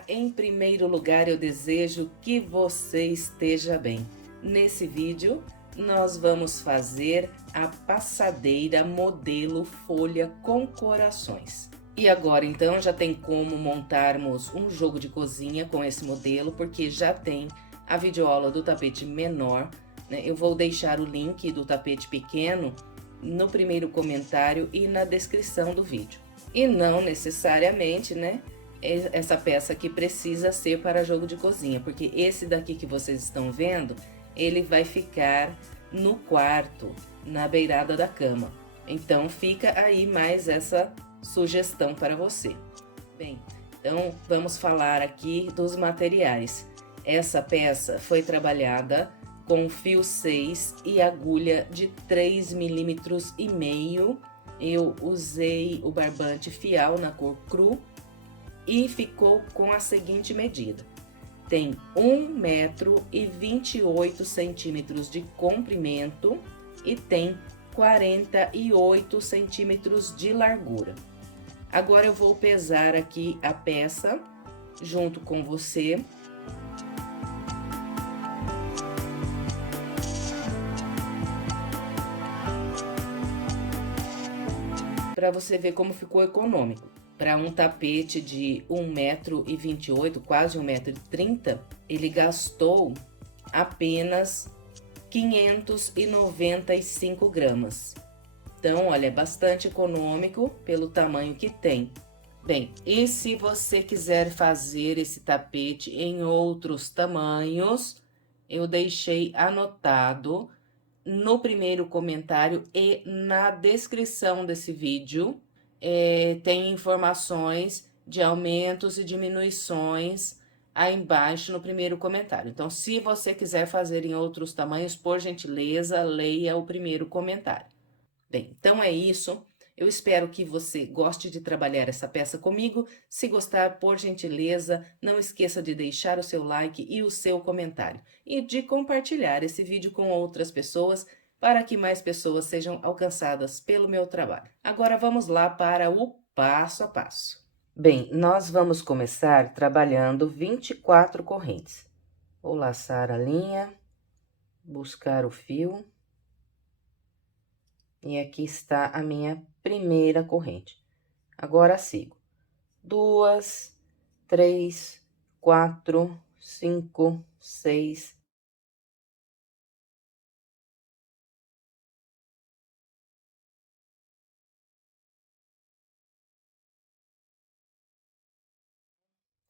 Olá, em primeiro lugar eu desejo que você esteja bem. Nesse vídeo nós vamos fazer a passadeira modelo folha com corações. E agora então já tem como montarmos um jogo de cozinha com esse modelo, porque já tem a videoaula do tapete menor, né? Eu vou deixar o link do tapete pequeno no primeiro comentário e na descrição do vídeo. E não necessariamente, né, essa peça aqui precisa ser para jogo de cozinha, porque esse daqui que vocês estão vendo, ele vai ficar no quarto, na beirada da cama. Então, fica aí mais essa sugestão para você. Bem, então vamos falar aqui dos materiais. Essa peça foi trabalhada com fio 6 e agulha de 3,5 milímetros. Eu usei o barbante Fial na cor cru e ficou com a seguinte medida: tem 1,28 m de comprimento e tem 48 centímetros de largura. Agora eu vou pesar aqui a peça junto com você. Para você ver como ficou econômico. Para um tapete de 1,28 m, quase 1,30 m, ele gastou apenas 595 gramas. Então, olha, é bastante econômico pelo tamanho que tem. Bem, e se você quiser fazer esse tapete em outros tamanhos, eu deixei anotado no primeiro comentário e na descrição desse vídeo. Tem informações de aumentos e diminuições aí embaixo no primeiro comentário. Então, se você quiser fazer em outros tamanhos, por gentileza, leia o primeiro comentário. Bem, então é isso. Eu espero que você goste de trabalhar essa peça comigo. Se gostar, por gentileza, não esqueça de deixar o seu like e o seu comentário. E de compartilhar esse vídeo com outras pessoas, para que mais pessoas sejam alcançadas pelo meu trabalho. Agora vamos lá para o passo a passo. Bem, nós vamos começar trabalhando 24 correntes. Vou laçar a linha, buscar o fio. E aqui está a minha primeira corrente. Agora sigo 2, 3, 4, 5, 6.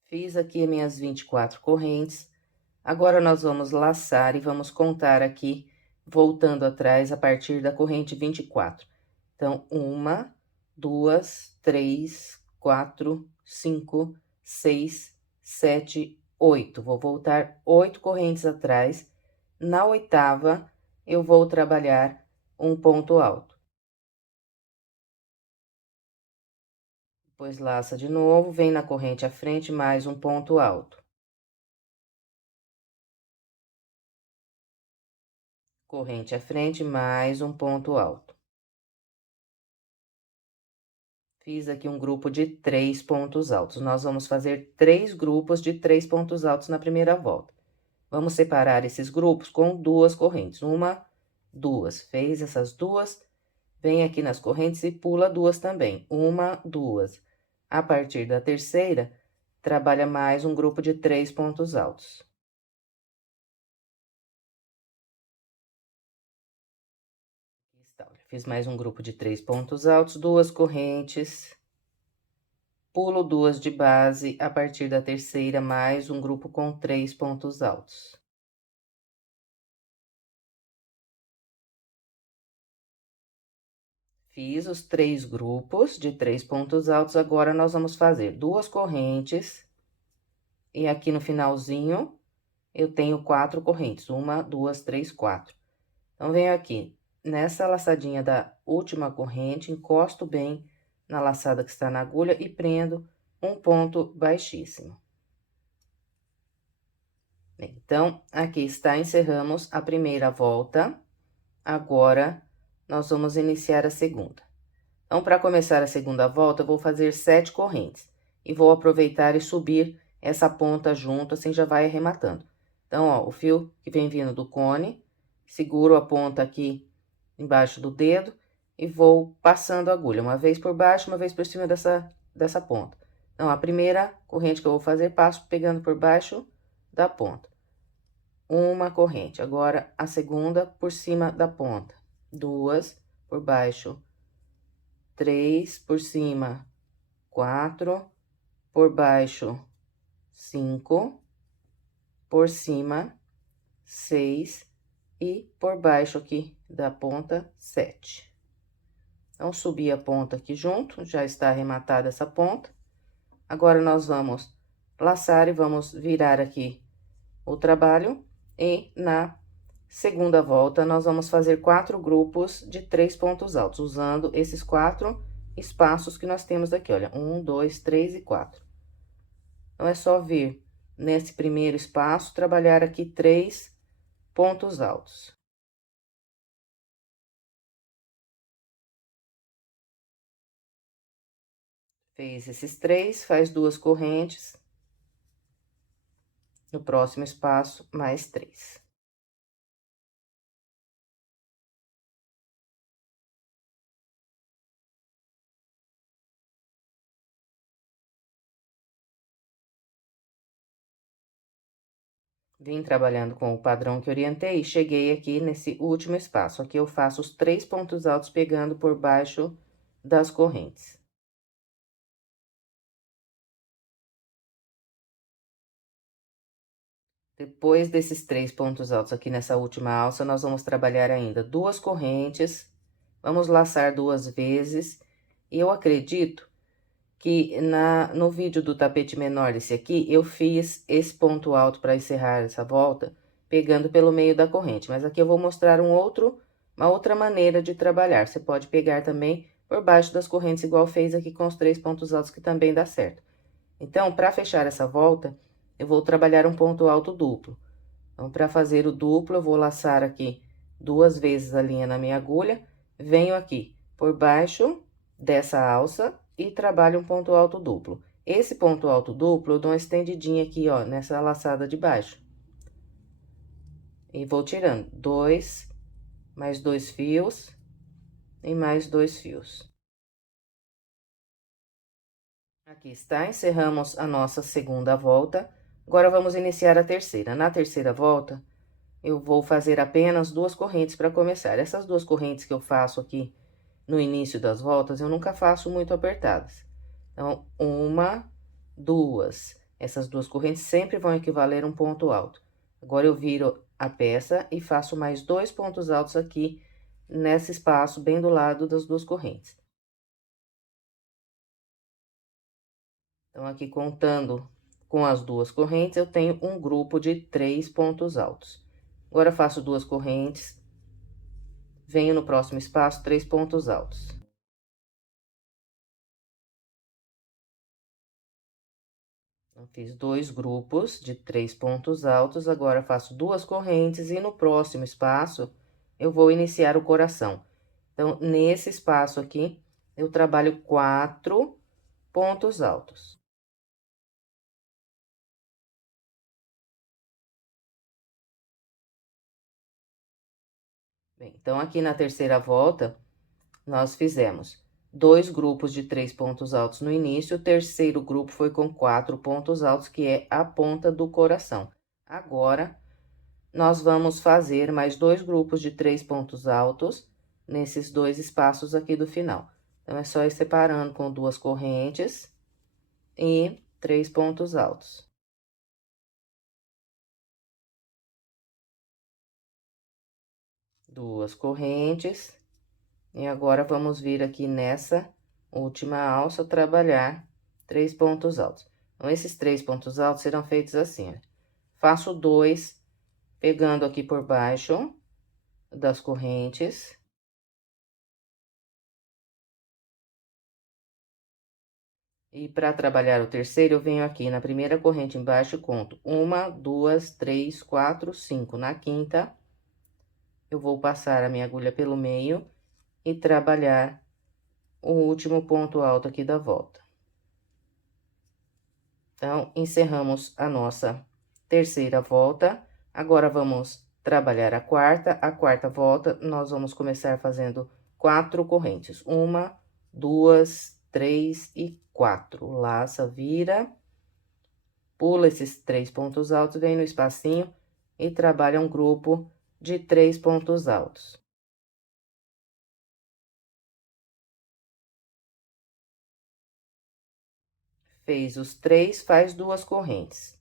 Fiz aqui minhas 24 correntes. Agora nós vamos laçar e vamos contar aqui, voltando atrás a partir da corrente 24. Então, 1, 2, 3, 4, 5, 6, 7, 8. Vou voltar 8 correntes atrás. Na oitava, eu vou trabalhar um ponto alto. Depois, laça de novo, vem na corrente à frente, mais um ponto alto. Corrente à frente, mais um ponto alto. Fiz aqui um grupo de 3 pontos altos. Nós vamos fazer 3 grupos de 3 pontos altos na primeira volta. Vamos separar esses grupos com 2 correntes. 1, 2. Fez essas 2, vem aqui nas correntes e pula 2 também. 1, 2. A partir da terceira, trabalha mais um grupo de 3 pontos altos. Aqui está, olha, fiz mais um grupo de 3 pontos altos, 2 correntes. Pulo 2 de base, a partir da terceira, mais um grupo com 3 pontos altos. Fiz os 3 grupos de 3 pontos altos, agora nós vamos fazer 2 correntes. E aqui no finalzinho, eu tenho 4 correntes. 1, 2, 3, 4. Então, venho aqui, nessa laçadinha da última corrente, encosto bem na laçada que está na agulha e prendo um ponto baixíssimo. Então, aqui está, encerramos a primeira volta. Agora, nós vamos iniciar a segunda. Então, para começar a segunda volta, eu vou fazer 7 correntes. E vou aproveitar e subir essa ponta junto, assim já vai arrematando. Então, ó, o fio que vem vindo do cone, seguro a ponta aqui embaixo do dedo e vou passando a agulha, uma vez por baixo, uma vez por cima dessa ponta. Então, a primeira corrente que eu vou fazer, passo pegando por baixo da ponta. Uma corrente. Agora, a segunda por cima da ponta. Duas por baixo. Três por cima. Quatro por baixo. Cinco por cima. Seis e por baixo aqui da ponta, 7. Então, subi a ponta aqui junto, já está arrematada essa ponta. Agora, nós vamos laçar e vamos virar aqui o trabalho. E na segunda volta, nós vamos fazer 4 grupos de 3 pontos altos, usando esses 4 espaços que nós temos aqui, olha, 1, 2, 3 e 4. Então, é só vir nesse primeiro espaço, trabalhar aqui 3 pontos altos. Fez esses 3, faz 2 correntes. No próximo espaço, mais 3. Vim trabalhando com o padrão que orientei e cheguei aqui nesse último espaço. Aqui eu faço os 3 pontos altos pegando por baixo das correntes. Depois desses 3 pontos altos aqui nessa última alça, nós vamos trabalhar ainda 2 correntes, vamos laçar 2 vezes, e eu acredito que no vídeo do tapete menor esse aqui, eu fiz esse ponto alto para encerrar essa volta, pegando pelo meio da corrente. Mas aqui eu vou mostrar uma outra maneira de trabalhar. Você pode pegar também por baixo das correntes, igual fez aqui com os 3 pontos altos, que também dá certo. Então, para fechar essa volta, eu vou trabalhar um ponto alto duplo. Então, para fazer o duplo, eu vou laçar aqui 2 vezes a linha na minha agulha, venho aqui por baixo dessa alça e trabalho um ponto alto duplo. Esse ponto alto duplo, eu dou uma estendidinha aqui, ó, nessa laçada de baixo. E vou tirando 2, mais 2 fios e mais 2 fios. Aqui está, encerramos a nossa segunda volta. Agora, vamos iniciar a terceira. Na terceira volta, eu vou fazer apenas 2 correntes para começar. Essas 2 correntes que eu faço aqui no início das voltas, eu nunca faço muito apertadas. Então, 1, 2. Essas 2 correntes sempre vão equivaler a um ponto alto. Agora, eu viro a peça e faço mais 2 pontos altos aqui nesse espaço, bem do lado das 2 correntes. Então, aqui contando com as 2 correntes, eu tenho um grupo de 3 pontos altos. Agora, faço 2 correntes, venho no próximo espaço, 3 pontos altos. Então, fiz 2 grupos de 3 pontos altos, agora faço 2 correntes e no próximo espaço eu vou iniciar o coração. Então, nesse espaço aqui, eu trabalho 4 pontos altos. Bem, então, aqui na terceira volta, nós fizemos 2 grupos de 3 pontos altos no início, o terceiro grupo foi com 4 pontos altos, que é a ponta do coração. Agora, nós vamos fazer mais 2 grupos de 3 pontos altos nesses 2 espaços aqui do final. Então, é só ir separando com 2 correntes e 3 pontos altos. Duas correntes. E agora, vamos vir aqui nessa última alça, trabalhar 3 pontos altos. Então, esses 3 pontos altos serão feitos assim, ó. Faço 2, pegando aqui por baixo das correntes. E para trabalhar o terceiro, eu venho aqui na primeira corrente embaixo e conto 1, 2, 3, 4, 5. Na quinta, eu vou passar a minha agulha pelo meio e trabalhar o último ponto alto aqui da volta. Então, encerramos a nossa terceira volta. Agora, vamos trabalhar a quarta. A quarta volta, nós vamos começar fazendo 4 correntes. 1, 2, 3 e 4. Laça, vira, pula esses 3 pontos altos, vem no espacinho e trabalha um grupo de 3 pontos altos. Fez os 3, faz 2 correntes.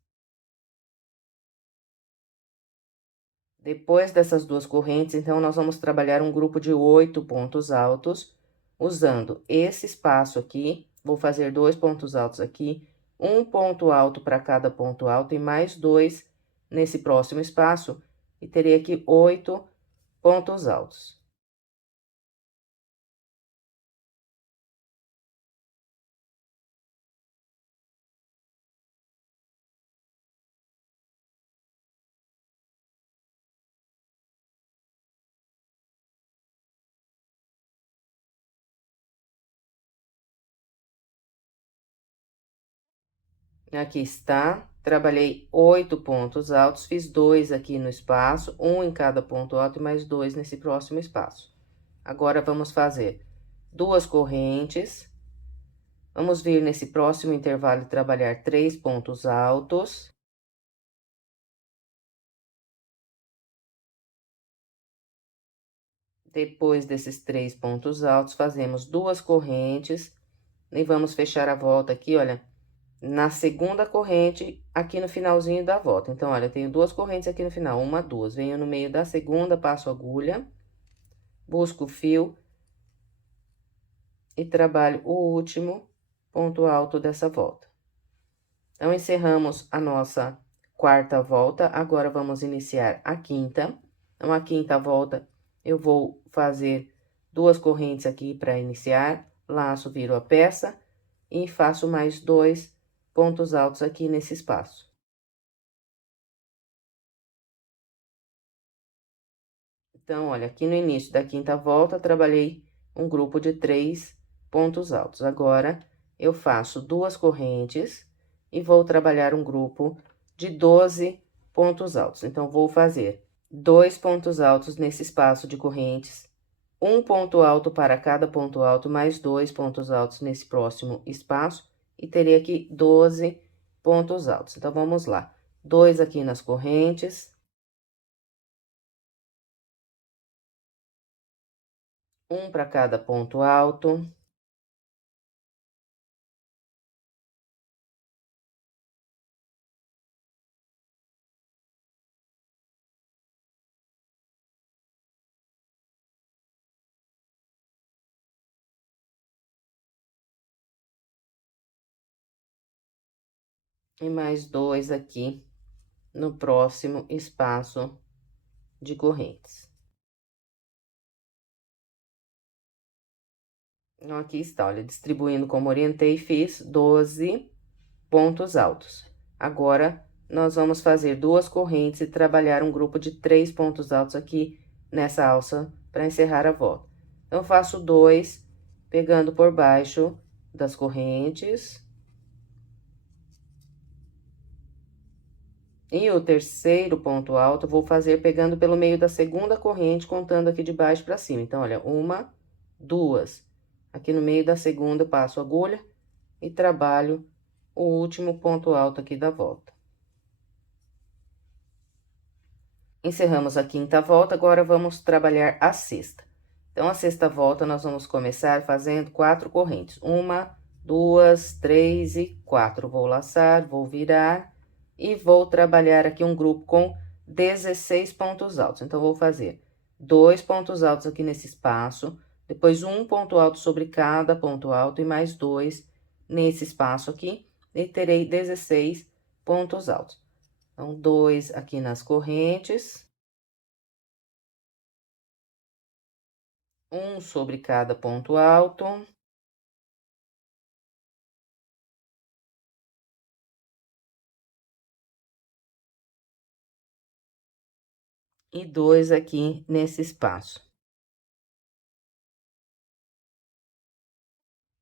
Depois dessas 2 correntes, então, nós vamos trabalhar um grupo de 8 pontos altos, usando esse espaço aqui. Vou fazer 2 pontos altos aqui, um ponto alto para cada ponto alto e mais 2 nesse próximo espaço, e terei aqui 8 pontos altos. Aqui está, trabalhei 8 pontos altos, fiz 2 aqui no espaço, um em cada ponto alto e mais 2 nesse próximo espaço. Agora, vamos fazer 2 correntes. Vamos vir nesse próximo intervalo e trabalhar 3 pontos altos. Depois desses 3 pontos altos, fazemos 2 correntes e vamos fechar a volta aqui, olha, na segunda corrente, aqui no finalzinho da volta. Então, olha, eu tenho 2 correntes aqui no final, 1, 2. Venho no meio da segunda, passo a agulha, busco o fio e trabalho o último ponto alto dessa volta. Então, encerramos a nossa quarta volta, agora vamos iniciar a quinta. Então, a quinta volta, eu vou fazer 2 correntes aqui para iniciar, laço, viro a peça e faço mais 2 pontos altos aqui nesse espaço. Então, olha, aqui no início da quinta volta, trabalhei um grupo de 3 pontos altos. Agora, eu faço 2 correntes e vou trabalhar um grupo de 12 pontos altos. Então, vou fazer 2 pontos altos nesse espaço de correntes, um ponto alto para cada ponto alto, mais 2 pontos altos nesse próximo espaço, e terei aqui 12 pontos altos. Então, vamos lá. 2 aqui nas correntes, um para cada ponto alto. E mais 2 aqui no próximo espaço de correntes. Então, aqui está, olha, distribuindo como orientei, fiz 12 pontos altos. Agora, nós vamos fazer 2 correntes e trabalhar um grupo de 3 pontos altos aqui nessa alça para encerrar a volta. Então, faço 2, pegando por baixo das correntes. E o terceiro ponto alto, vou fazer pegando pelo meio da segunda corrente, contando aqui de baixo para cima. Então, olha, 1, 2. Aqui no meio da segunda, passo a agulha e trabalho o último ponto alto aqui da volta. Encerramos a quinta volta, agora vamos trabalhar a sexta. Então, a sexta volta, nós vamos começar fazendo 4 correntes. 1, 2, 3 e 4. Vou laçar, vou virar e vou trabalhar aqui um grupo com 16 pontos altos. Então, vou fazer 2 pontos altos aqui nesse espaço, depois um ponto alto sobre cada ponto alto e mais 2 nesse espaço aqui, e terei 16 pontos altos. Então, 2 aqui nas correntes, um sobre cada ponto alto. E 2 aqui nesse espaço.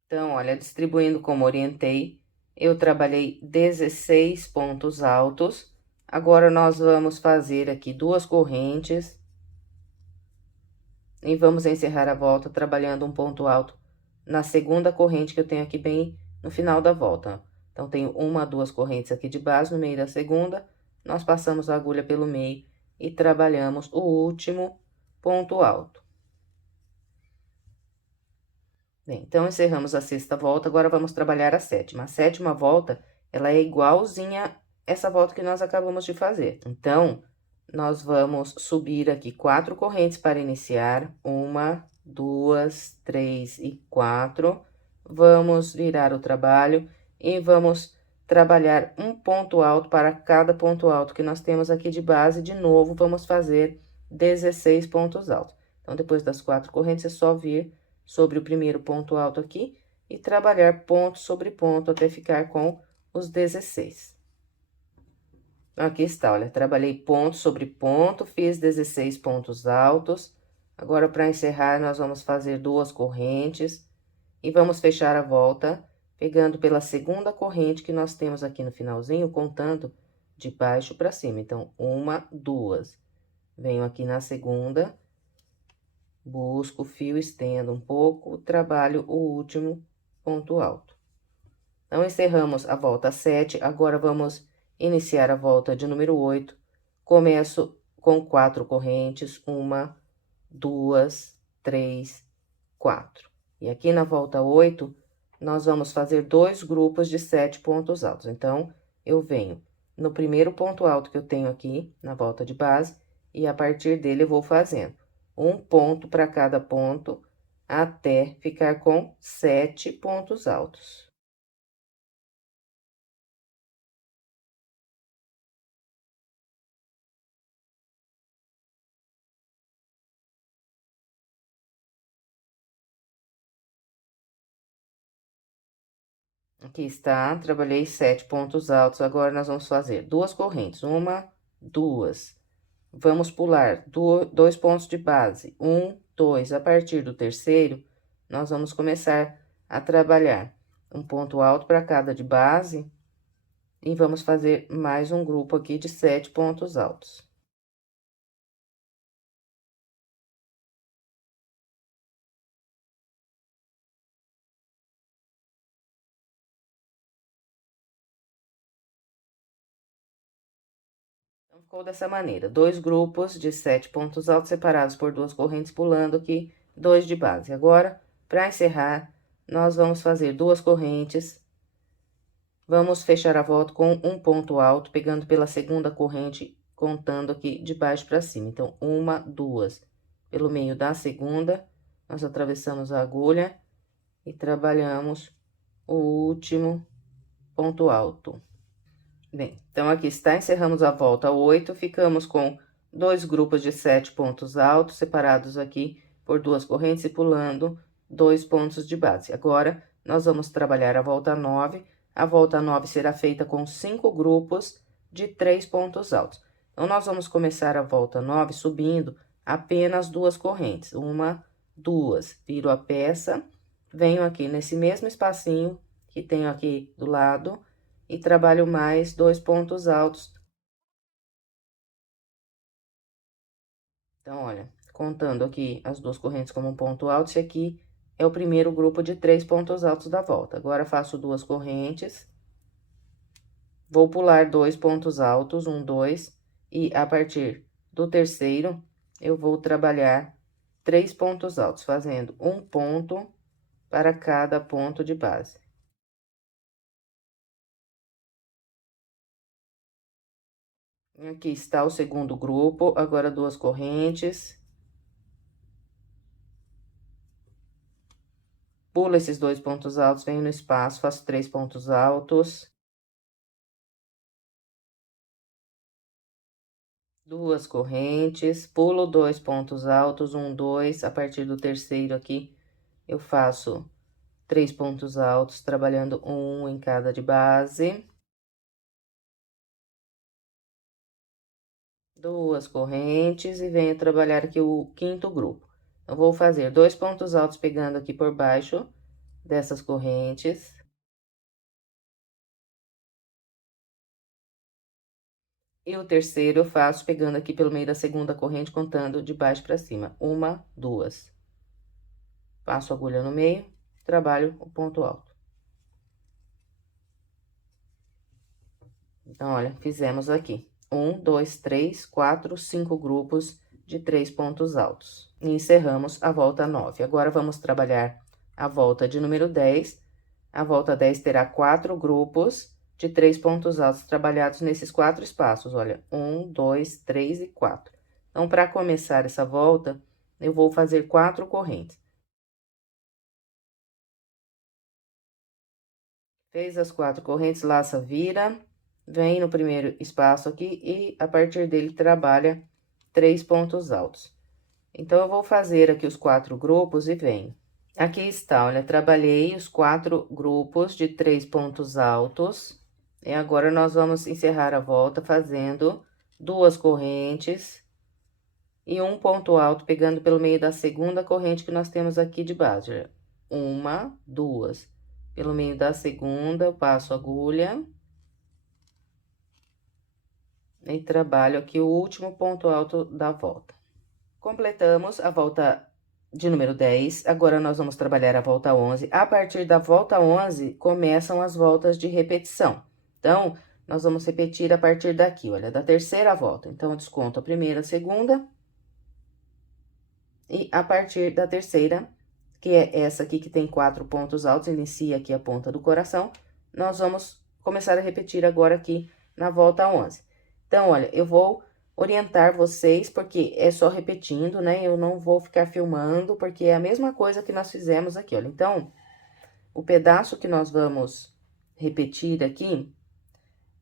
Então, olha, distribuindo como orientei, eu trabalhei 16 pontos altos. Agora, nós vamos fazer aqui 2 correntes. E vamos encerrar a volta trabalhando um ponto alto na segunda corrente que eu tenho aqui bem no final da volta. Então, tenho 1, 2 correntes aqui de base no meio da segunda. Nós passamos a agulha pelo meio e trabalhamos o último ponto alto. Bem, então, encerramos a sexta volta, agora vamos trabalhar a sétima. A sétima volta, ela é igualzinha essa volta que nós acabamos de fazer. Então, nós vamos subir aqui 4 correntes para iniciar. 1, 2, 3 e 4. Vamos virar o trabalho e vamos trabalhar um ponto alto para cada ponto alto que nós temos aqui de base. De novo, vamos fazer 16 pontos altos. Então, depois das 4 correntes, é só vir sobre o primeiro ponto alto aqui e trabalhar ponto sobre ponto até ficar com os 16. Aqui está, olha, trabalhei ponto sobre ponto, fiz 16 pontos altos. Agora, para encerrar, nós vamos fazer 2 correntes e vamos fechar a volta, pegando pela segunda corrente que nós temos aqui no finalzinho, contando de baixo para cima. Então, 1, 2. Venho aqui na segunda, busco o fio, estendo um pouco, trabalho o último ponto alto. Então, encerramos a volta 7, agora vamos iniciar a volta de número 8. Começo com 4 correntes, 1, 2, 3, 4. E aqui na volta 8, nós vamos fazer 2 grupos de 7 pontos altos. Então, eu venho no primeiro ponto alto que eu tenho aqui, na volta de base, e a partir dele eu vou fazendo um ponto para cada ponto, até ficar com 7 pontos altos. Aqui está, trabalhei 7 pontos altos. Agora, nós vamos fazer 2 correntes, 1, 2. Vamos pular 2 pontos de base, 1, 2. A partir do terceiro, nós vamos começar a trabalhar um ponto alto para cada de base e vamos fazer mais um grupo aqui de 7 pontos altos. Então, ficou dessa maneira, 2 grupos de 7 pontos altos separados por 2 correntes, pulando aqui 2 de base. Agora, para encerrar, nós vamos fazer 2 correntes. Vamos fechar a volta com um ponto alto, pegando pela segunda corrente, contando aqui de baixo para cima. Então, 1, 2. Pelo meio da segunda, nós atravessamos a agulha e trabalhamos o último ponto alto. Bem, então, aqui está, encerramos a volta 8, ficamos com 2 grupos de 7 pontos altos, separados aqui por 2 correntes e pulando 2 pontos de base. Agora, nós vamos trabalhar a volta 9. A volta 9 será feita com 5 grupos de 3 pontos altos. Então, nós vamos começar a volta 9 subindo apenas 2 correntes. 1, 2. Viro a peça, venho aqui nesse mesmo espacinho que tenho aqui do lado e trabalho mais 2 pontos altos. Então, olha, contando aqui as 2 correntes como um ponto alto, esse aqui é o primeiro grupo de 3 pontos altos da volta. Agora, faço 2 correntes, vou pular 2 pontos altos, 1, 2, e a partir do terceiro, eu vou trabalhar 3 pontos altos, fazendo um ponto para cada ponto de base. Aqui está o segundo grupo, agora 2 correntes. Pulo esses 2 pontos altos, venho no espaço, faço 3 pontos altos. 2 correntes, pulo 2 pontos altos, 1, 2. A partir do terceiro aqui, eu faço 3 pontos altos, trabalhando um em cada de base. 2 correntes e venho trabalhar aqui o quinto grupo. Eu vou fazer 2 pontos altos pegando aqui por baixo dessas correntes. E o terceiro eu faço pegando aqui pelo meio da segunda corrente, contando de baixo pra cima. 1, 2. Passo a agulha no meio, trabalho o ponto alto. Então, olha, fizemos aqui 1, 2, 3, 4, 5 grupos de 3 pontos altos. E encerramos a volta 9. Agora, vamos trabalhar a volta de número 10. A volta 10 terá 4 grupos de 3 pontos altos trabalhados nesses 4 espaços, olha, 1, 2, 3 e 4. Então, para começar essa volta, eu vou fazer 4 correntes. Fez as 4 correntes, laça, vira, vem no primeiro espaço aqui e a partir dele trabalha 3 pontos altos. Então, eu vou fazer aqui os 4 grupos e venho. Aqui está, olha, trabalhei os 4 grupos de 3 pontos altos. E agora, nós vamos encerrar a volta fazendo 2 correntes e um ponto alto, pegando pelo meio da segunda corrente que nós temos aqui de base. Olha, 1, 2. Pelo meio da segunda, eu passo a agulha. E trabalho aqui o último ponto alto da volta. Completamos a volta de número 10, agora nós vamos trabalhar a volta 11. A partir da volta 11, começam as voltas de repetição. Então, nós vamos repetir a partir daqui, olha, da terceira volta. Então, eu desconto a primeira, a segunda. E a partir da terceira, que é essa aqui que tem 4 pontos altos, inicia aqui a ponta do coração, nós vamos começar a repetir agora aqui na volta 11. Então, olha, eu vou orientar vocês, porque é só repetindo, né? Eu não vou ficar filmando, porque é a mesma coisa que nós fizemos aqui, olha. Então, o pedaço que nós vamos repetir aqui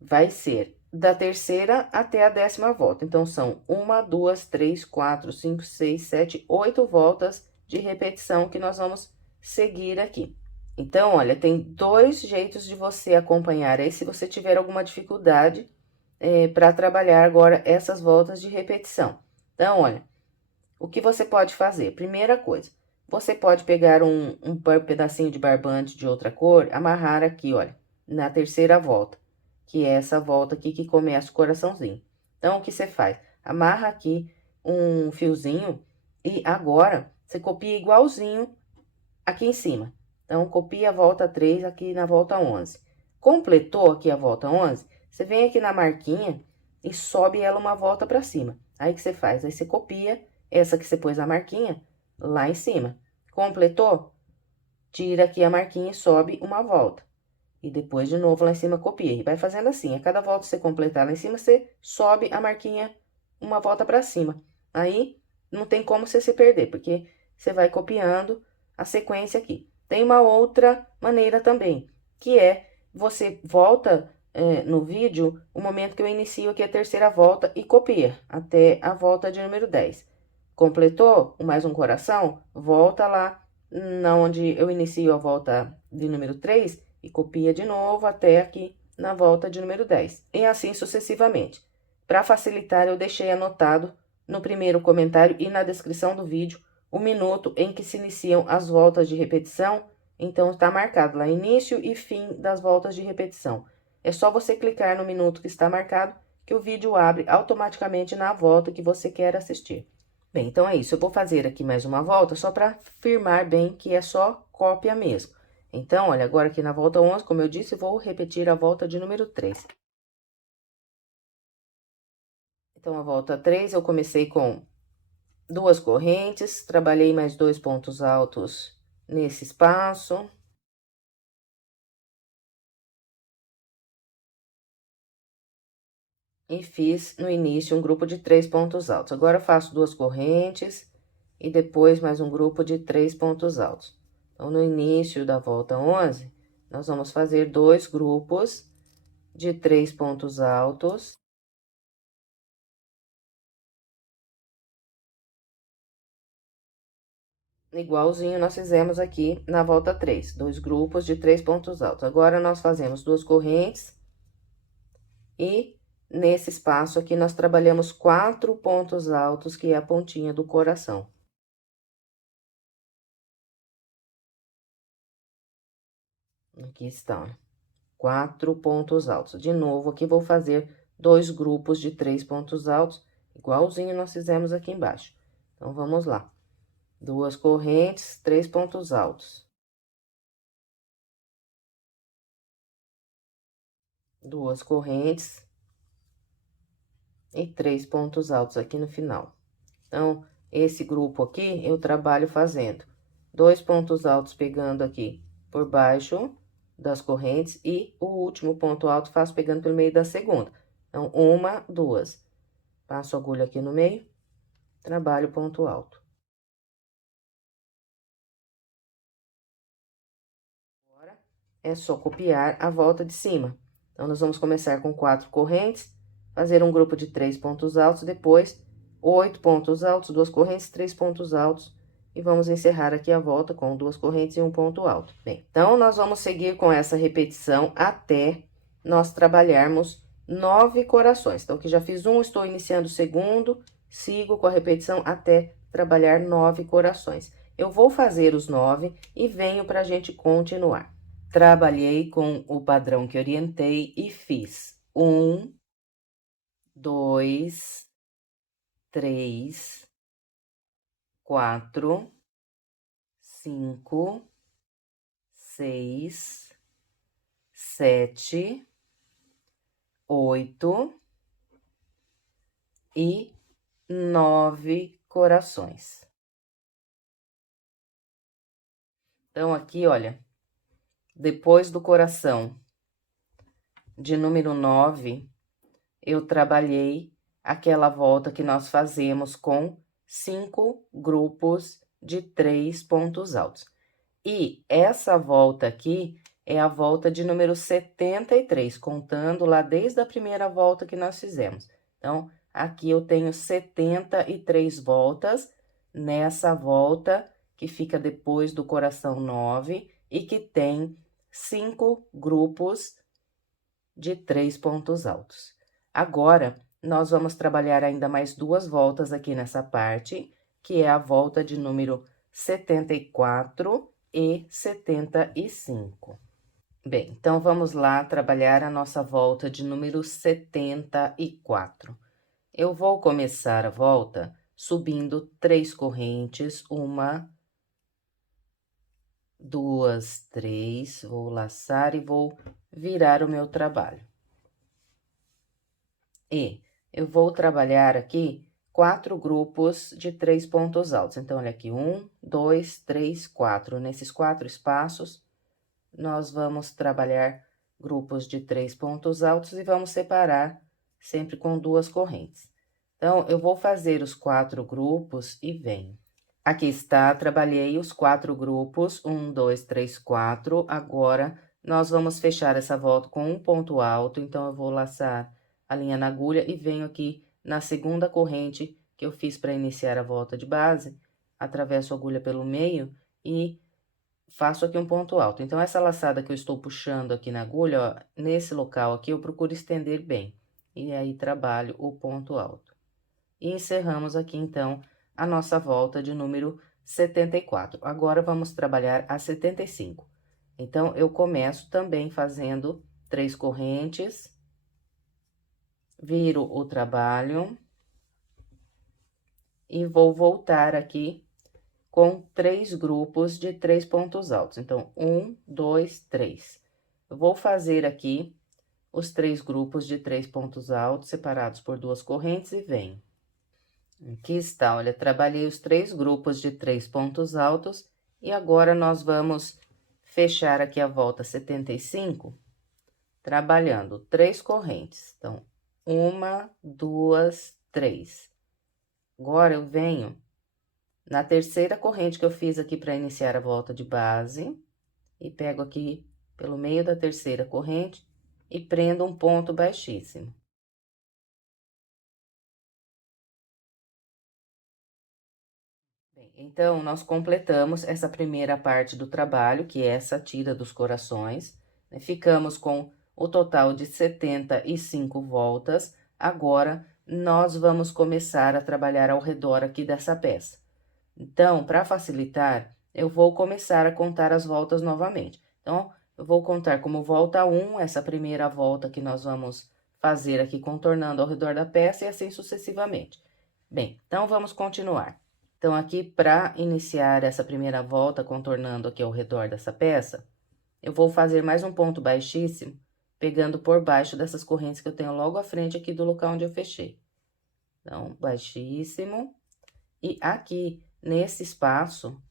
vai ser da terceira até a 10ª volta. Então, são 1, 2, 3, 4, 5, 6, 7, 8 voltas de repetição que nós vamos seguir aqui. Então, olha, tem 2 jeitos de você acompanhar aí, se você tiver alguma dificuldade para trabalhar agora essas voltas de repetição. Então, olha, o que você pode fazer? Primeira coisa, você pode pegar um pedacinho de barbante de outra cor, amarrar aqui, olha, na terceira volta, que é essa volta aqui que começa o coraçãozinho. Então, o que você faz? Amarra aqui um fiozinho e agora você copia igualzinho aqui em cima. Então, copia a volta 3 aqui na volta 11. Completou aqui a volta 11, você vem aqui na marquinha e sobe ela uma volta pra cima. Aí, o que você faz? Aí, você copia essa que você pôs a marquinha lá em cima. Completou? Tira aqui a marquinha e sobe uma volta. E depois, de novo, lá em cima, copia. E vai fazendo assim. A cada volta que você completar lá em cima, você sobe a marquinha uma volta pra cima. Aí, não tem como você se perder, porque você vai copiando a sequência aqui. Tem uma outra maneira também, que é você volta no vídeo o momento que eu inicio aqui a terceira volta e copia até a volta de número 10. Completou? Mais um coração? Volta lá na onde eu inicio a volta de número 3 e copia de novo até aqui na volta de número 10. E assim sucessivamente. Para facilitar, eu deixei anotado no primeiro comentário e na descrição do vídeo o minuto em que se iniciam as voltas de repetição. Então, está marcado lá, início e fim das voltas de repetição. É só você clicar no minuto que está marcado, que o vídeo abre automaticamente na volta que você quer assistir. Bem, então é isso. Eu vou fazer aqui mais uma volta, só para firmar bem que é só cópia mesmo. Então, olha, agora aqui na volta 11, como eu disse, vou repetir a volta de número 3. Então, a volta 3, eu comecei com 2 correntes, trabalhei mais 2 pontos altos nesse espaço. E fiz no início um grupo de 3 pontos altos. Agora, eu faço 2 correntes e depois mais um grupo de 3 pontos altos. Então, no início da volta 11, nós vamos fazer 2 grupos de 3 pontos altos. Igualzinho nós fizemos aqui na volta 3, 2 grupos de 3 pontos altos. Agora, nós fazemos 2 correntes e nesse espaço aqui nós trabalhamos 4 pontos altos, que é a pontinha do coração. Aqui estão, 4 pontos altos. De novo, aqui vou fazer 2 grupos de 3 pontos altos, igualzinho nós fizemos aqui embaixo. Então, vamos lá. 2 correntes, 3 pontos altos. 2 correntes e 3 pontos altos aqui no final. Então, esse grupo aqui, eu trabalho fazendo 2 pontos altos pegando aqui por baixo das correntes e o último ponto alto faço pegando pelo meio da segunda. Então, 1, 2. Passo a agulha aqui no meio, trabalho ponto alto. Agora, é só copiar a volta de cima. Então, nós vamos começar com 4 correntes, fazer um grupo de 3 pontos altos, depois 8 pontos altos, 2 correntes, 3 pontos altos, e vamos encerrar aqui a volta com 2 correntes e 1 ponto alto. Bem, então, nós vamos seguir com essa repetição até nós trabalharmos 9 corações. Então, aqui já fiz um, estou iniciando o segundo, sigo com a repetição até trabalhar 9 corações. Eu vou fazer os 9 e venho para a gente continuar. Trabalhei com o padrão que orientei e fiz 1, 2, 3, 4, 5, 6, 7, 8 e 9 corações. Então, aqui, olha, depois do coração de número 9, eu trabalhei aquela volta que nós fazemos com 5 grupos de 3 pontos altos. E essa volta aqui é a volta de número 73, contando lá desde a primeira volta que nós fizemos. Então, aqui eu tenho 73 voltas nessa volta que fica depois do coração 9 e que tem 5 grupos de 3 pontos altos. Agora, nós vamos trabalhar ainda mais 2 voltas aqui nessa parte, que é a volta de número 74 e 75. Bem, então, vamos lá trabalhar a nossa volta de número 74. Eu vou começar a volta subindo 3 correntes, 1, 2, 3, vou laçar e vou virar o meu trabalho. E eu vou trabalhar aqui 4 grupos de 3 pontos altos. Então, olha aqui, 1, 2, 3, 4. Nesses 4 espaços, nós vamos trabalhar grupos de 3 pontos altos e vamos separar sempre com 2 correntes. Então, eu vou fazer os 4 grupos e venho. Aqui está, trabalhei os 4 grupos, 1, 2, 3, 4. Agora, nós vamos fechar essa volta com um ponto alto, então, eu vou laçar a linha na agulha e venho aqui na segunda corrente que eu fiz para iniciar a volta de base, atravesso a agulha pelo meio e faço aqui um ponto alto. Então, essa laçada que eu estou puxando aqui na agulha, ó, nesse local aqui, eu procuro estender bem. E aí, trabalho o ponto alto. E encerramos aqui, então, a nossa volta de número 74. Agora, vamos trabalhar a 75. Então, eu começo também fazendo 3 correntes, viro o trabalho e vou voltar aqui com 3 grupos de 3 pontos altos. Então, 1, 2, 3. Eu vou fazer aqui os 3 grupos de 3 pontos altos, separados por 2 correntes, e venho. Aqui está, olha, trabalhei os 3 grupos de 3 pontos altos, e agora nós vamos fechar aqui a volta 75, trabalhando 3 correntes. Então, 1, 2, 3. Agora, eu venho na terceira corrente que eu fiz aqui para iniciar a volta de base, e pego aqui pelo meio da terceira corrente e prendo um ponto baixíssimo. Bem, então, nós completamos essa primeira parte do trabalho, que é essa tira dos corações, né? Ficamos com o total de 75 voltas. Agora, nós vamos começar a trabalhar ao redor aqui dessa peça. Então, para facilitar, eu vou começar a contar as voltas novamente. Então, eu vou contar como volta 1, essa primeira volta que nós vamos fazer aqui contornando ao redor da peça e assim sucessivamente. Bem, então vamos continuar. Então, aqui, para iniciar essa primeira volta, contornando aqui ao redor dessa peça, eu vou fazer mais um ponto baixíssimo, pegando por baixo dessas correntes que eu tenho logo à frente aqui do local onde eu fechei. Então, baixíssimo. E aqui, nesse espaço,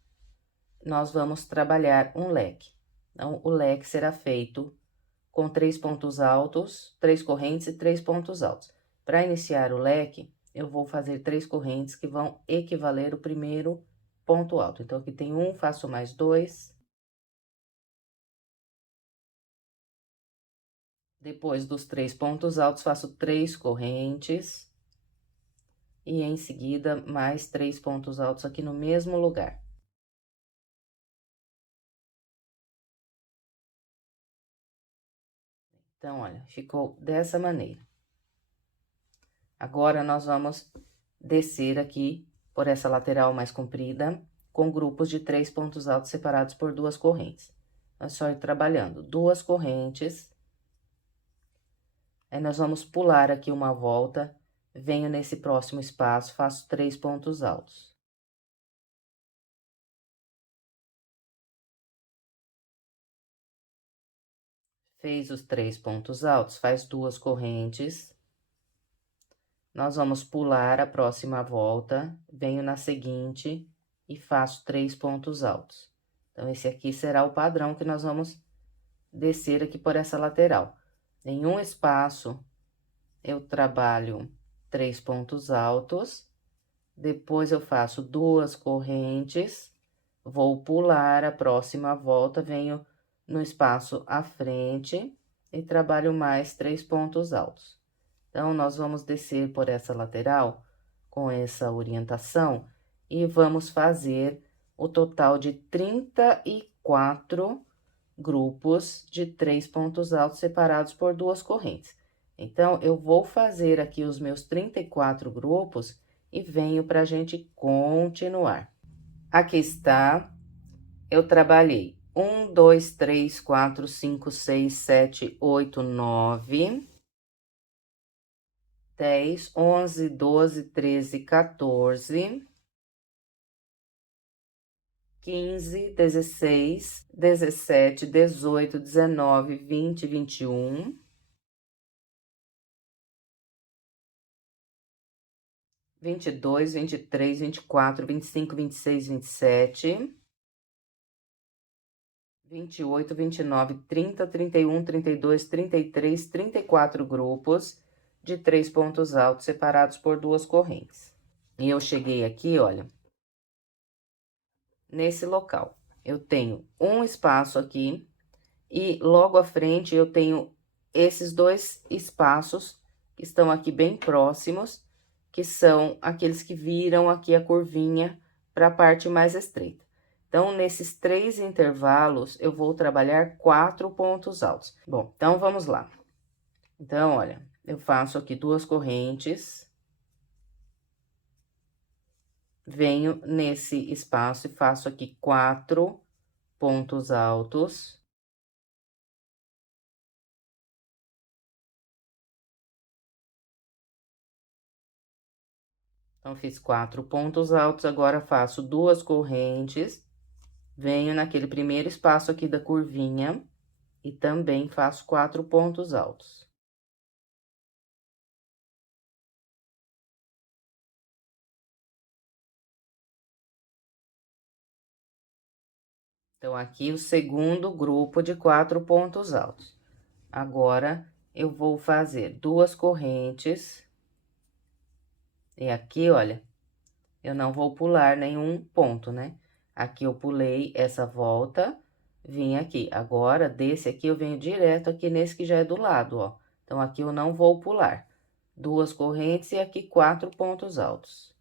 nós vamos trabalhar um leque. Então, o leque será feito com 3 pontos altos, 3 correntes e 3 pontos altos. Para iniciar o leque, eu vou fazer 3 correntes que vão equivaler o primeiro ponto alto. Então, aqui tem 1, faço mais 2. Depois dos 3 pontos altos, faço 3 correntes. E em seguida, mais 3 pontos altos aqui no mesmo lugar. Então, olha, ficou dessa maneira. Agora, nós vamos descer aqui por essa lateral mais comprida, com grupos de 3 pontos altos separados por 2 correntes. É só ir trabalhando 2 correntes. Aí, nós vamos pular aqui uma volta, venho nesse próximo espaço, faço 3 pontos altos. Fez os 3 pontos altos, faz 2 correntes. Nós vamos pular a próxima volta, venho na seguinte e faço 3 pontos altos. Então, esse aqui será o padrão que nós vamos descer aqui por essa lateral. Em um espaço, eu trabalho 3 pontos altos, depois eu faço 2 correntes, vou pular a próxima volta, venho no espaço à frente e trabalho mais 3 pontos altos. Então, nós vamos descer por essa lateral com essa orientação e vamos fazer o total de 34 grupos de 3 pontos altos separados por 2 correntes. Então, eu vou fazer aqui os meus 34 grupos e venho para a gente continuar. Aqui está, eu trabalhei 1, 2, 3, 4, 5, 6, 7, 8, 9, 10, 11, 12, 13, 14, 15, 16, 17, 18, 19, 20, 21, 22, 23, 24, 25, 26, 27, 28, 29, 30, 31, 32, 33, 34 grupos de 3 pontos altos separados por 2 correntes. E eu cheguei aqui, olha, nesse local. Eu tenho um espaço aqui e logo à frente eu tenho esses 2 espaços que estão aqui bem próximos, que são aqueles que viram aqui a curvinha para a parte mais estreita. Então, nesses 3 intervalos, eu vou trabalhar 4 pontos altos. Bom, então, vamos lá. Então, olha, eu faço aqui 2 correntes. Venho nesse espaço e faço aqui 4 pontos altos. Então, fiz 4 pontos altos, agora faço 2 correntes, venho naquele primeiro espaço aqui da curvinha e também faço 4 pontos altos. Então, aqui o segundo grupo de 4 pontos altos. Agora, eu vou fazer 2 correntes. E aqui, olha, eu não vou pular nenhum ponto, né? Aqui eu pulei essa volta, vim aqui. Agora, desse aqui, eu venho direto aqui nesse que já é do lado, ó. Então, aqui eu não vou pular. 2 correntes e aqui 4 pontos altos.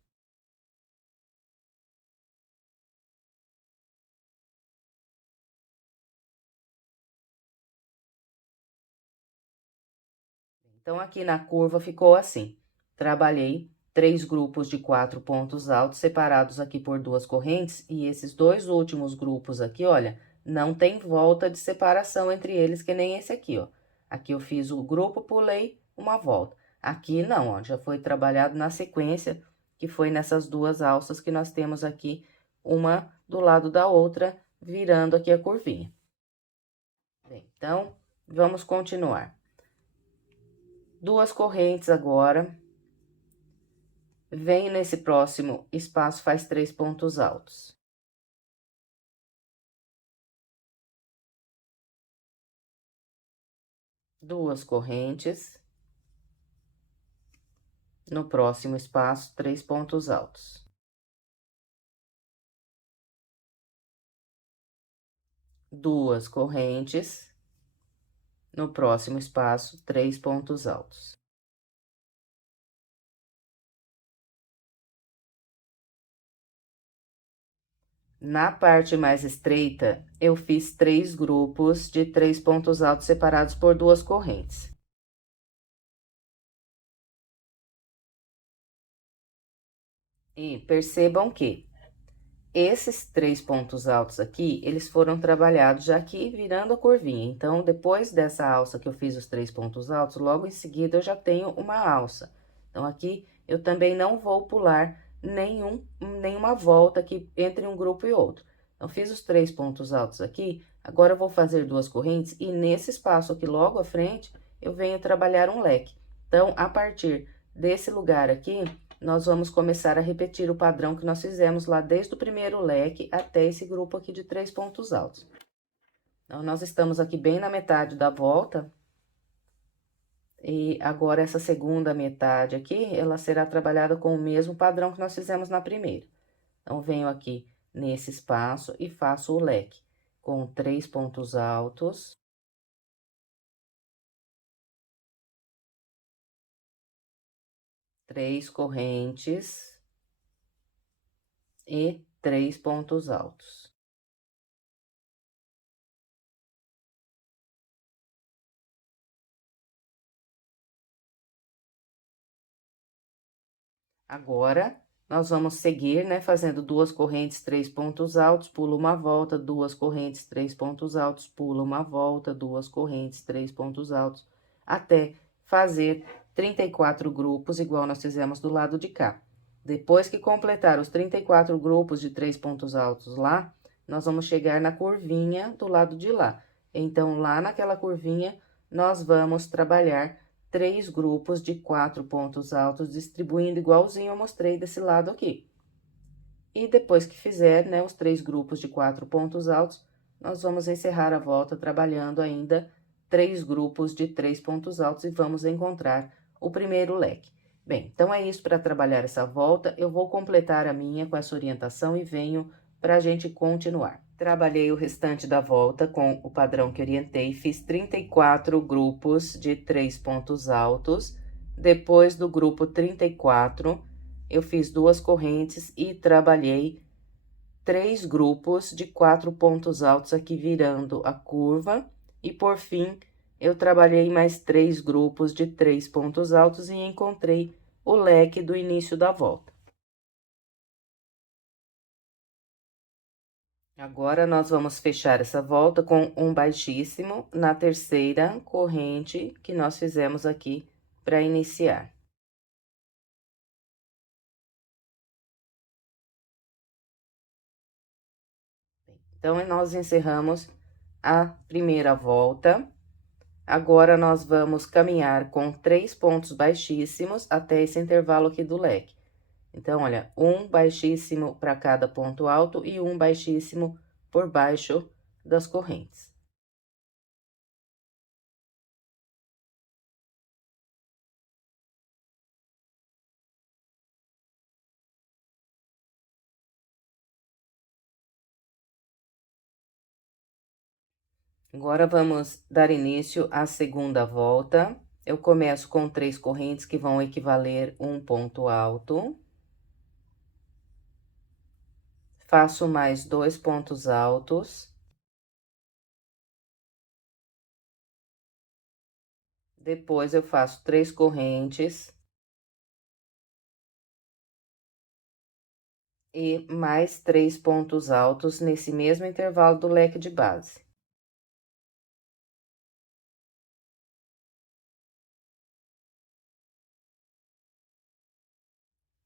Então, aqui na curva ficou assim. Trabalhei 3 grupos de 4 pontos altos, separados aqui por 2 correntes, e esses 2 últimos grupos aqui, olha, não tem volta de separação entre eles, que nem esse aqui, ó. Aqui eu fiz o grupo, pulei uma volta. Aqui não, ó, já foi trabalhado na sequência, que foi nessas duas alças que nós temos aqui, uma do lado da outra, virando aqui a curvinha. Bem, então, vamos continuar. Duas correntes agora. Venho nesse próximo espaço, faz 3 pontos altos. Duas correntes. No próximo espaço, 3 pontos altos. Duas correntes. No próximo espaço, 3 pontos altos. Na parte mais estreita, eu fiz 3 grupos de 3 pontos altos separados por duas correntes. E percebam que esses 3 pontos altos aqui, eles foram trabalhados já aqui virando a curvinha. Então, depois dessa alça que eu fiz os 3 pontos altos, logo em seguida eu já tenho uma alça. Então, aqui eu também não vou pular nenhuma volta aqui entre um grupo e outro. Então, fiz os 3 pontos altos aqui, agora eu vou fazer duas correntes e nesse espaço aqui logo à frente, eu venho trabalhar um leque. Então, a partir desse lugar aqui, nós vamos começar a repetir o padrão que nós fizemos lá desde o primeiro leque até esse grupo aqui de 3 pontos altos. Então, nós estamos aqui bem na metade da volta. E agora, essa segunda metade aqui, ela será trabalhada com o mesmo padrão que nós fizemos na primeira. Então, venho aqui nesse espaço e faço o leque com 3 pontos altos. Três correntes e 3 pontos altos. Agora, nós vamos seguir, né, fazendo duas correntes, 3 pontos altos, pula uma volta, duas correntes, 3 pontos altos, pula uma volta, duas correntes, 3 pontos altos, até fazer 34 grupos, igual nós fizemos do lado de cá. Depois que completar os 34 grupos de 3 pontos altos lá, nós vamos chegar na curvinha do lado de lá. Então, lá naquela curvinha, nós vamos trabalhar 3 grupos de 4 pontos altos, distribuindo igualzinho eu mostrei desse lado aqui. E depois que fizer, né, os 3 grupos de 4 pontos altos, nós vamos encerrar a volta trabalhando ainda 3 grupos de 3 pontos altos e vamos encontrar o primeiro leque. Bem, então é isso para trabalhar essa volta. Eu vou completar a minha com essa orientação e venho para a gente continuar. Trabalhei o restante da volta com o padrão que orientei, fiz 34 grupos de 3 pontos altos. Depois do grupo 34, eu fiz duas correntes e trabalhei 3 grupos de 4 pontos altos aqui virando a curva. E por fim, eu trabalhei mais 3 grupos de 3 pontos altos e encontrei o leque do início da volta. Agora, nós vamos fechar essa volta com um baixíssimo na terceira corrente que nós fizemos aqui para iniciar. Então, nós encerramos a primeira volta. Agora, nós vamos caminhar com 3 pontos baixíssimos até esse intervalo aqui do leque. Então, olha, um baixíssimo para cada ponto alto e um baixíssimo por baixo das correntes. Agora, vamos dar início à segunda volta. Eu começo com 3 correntes que vão equivaler um ponto alto. Faço mais 2 pontos altos. Depois, eu faço 3 correntes. E mais 3 pontos altos nesse mesmo intervalo do leque de base.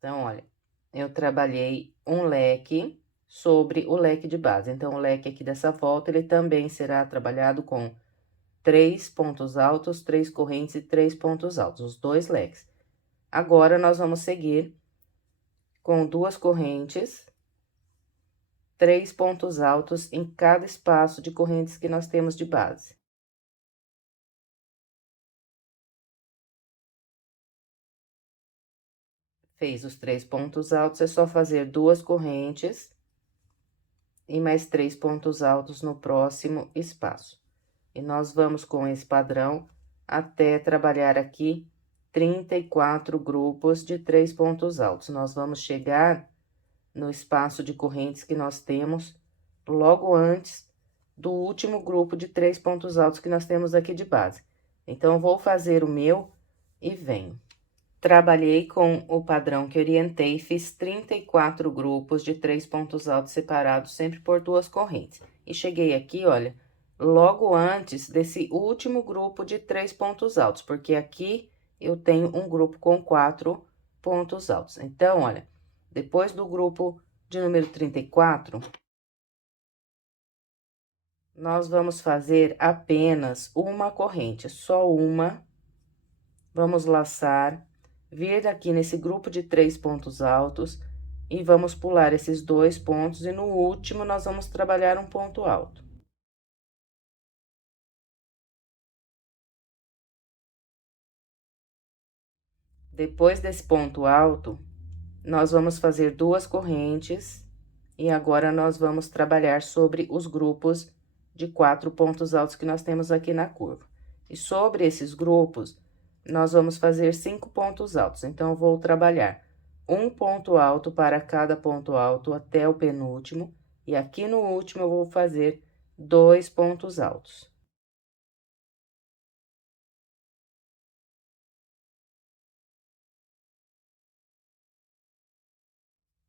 Então, olha, eu trabalhei um leque sobre o leque de base. Então, o leque aqui dessa volta, ele também será trabalhado com 3 pontos altos, 3 correntes e 3 pontos altos, os 2 leques. Agora, nós vamos seguir com 2 correntes, 3 pontos altos em cada espaço de correntes que nós temos de base. Fez os 3 pontos altos, é só fazer 2 correntes e mais 3 pontos altos no próximo espaço. E nós vamos com esse padrão até trabalhar aqui 34 grupos de 3 pontos altos. Nós vamos chegar no espaço de correntes que nós temos logo antes do último grupo de 3 pontos altos que nós temos aqui de base. Então, eu vou fazer o meu e venho. Trabalhei com o padrão que orientei, fiz 34 grupos de 3 pontos altos separados, sempre por 2 correntes. E cheguei aqui, olha, logo antes desse último grupo de 3 pontos altos, porque aqui eu tenho um grupo com 4 pontos altos. Então, olha, depois do grupo de número 34, nós vamos fazer apenas uma corrente, só uma. Vamos laçar, vir aqui nesse grupo de 3 pontos altos e vamos pular esses 2 pontos e no último nós vamos trabalhar um ponto alto. Depois desse ponto alto, nós vamos fazer 2 correntes e agora nós vamos trabalhar sobre os grupos de 4 pontos altos que nós temos aqui na curva. E sobre esses grupos, nós vamos fazer 5 pontos altos. Então, eu vou trabalhar um ponto alto para cada ponto alto até o penúltimo, e aqui no último eu vou fazer 2 pontos altos.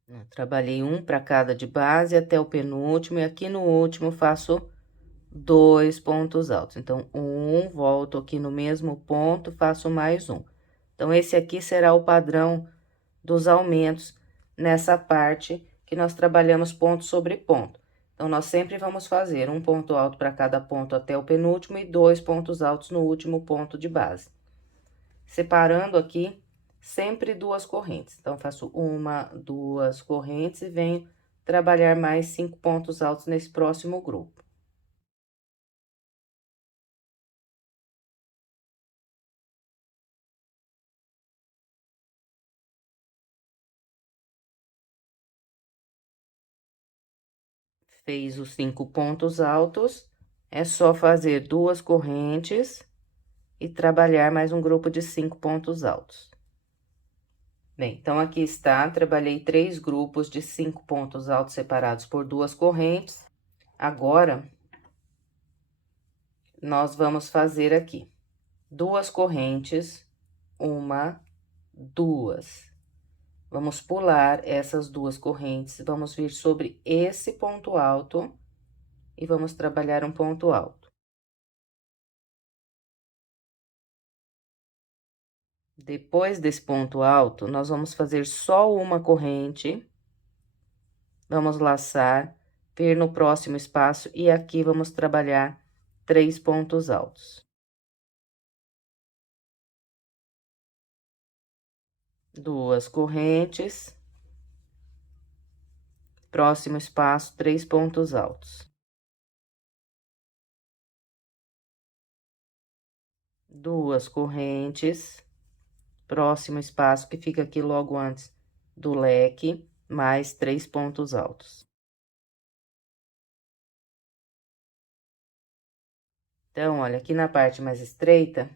Eu trabalhei um para cada de base até o penúltimo, e aqui no último faço 2 pontos altos. Então, volto aqui no mesmo ponto, faço mais um. Então, esse aqui será o padrão dos aumentos nessa parte que nós trabalhamos ponto sobre ponto. Então, nós sempre vamos fazer um ponto alto para cada ponto até o penúltimo e 2 pontos altos no último ponto de base. Separando aqui sempre 2 correntes. Então, faço 1, 2 correntes e venho trabalhar mais 5 pontos altos nesse próximo grupo. Fez os 5 pontos altos, é só fazer 2 correntes e trabalhar mais um grupo de 5 pontos altos. Bem, então, aqui está, trabalhei 3 grupos de 5 pontos altos separados por 2 correntes. Agora, nós vamos fazer aqui 2 correntes, 1, 2. Vamos pular essas 2 correntes, vamos vir sobre esse ponto alto e vamos trabalhar um ponto alto. Depois desse ponto alto, nós vamos fazer só uma corrente, vamos laçar, vir no próximo espaço e aqui vamos trabalhar 3 pontos altos. 2 correntes, próximo espaço, 3 pontos altos. 2 correntes, próximo espaço que fica aqui logo antes do leque, mais 3 pontos altos. Então, olha, aqui na parte mais estreita,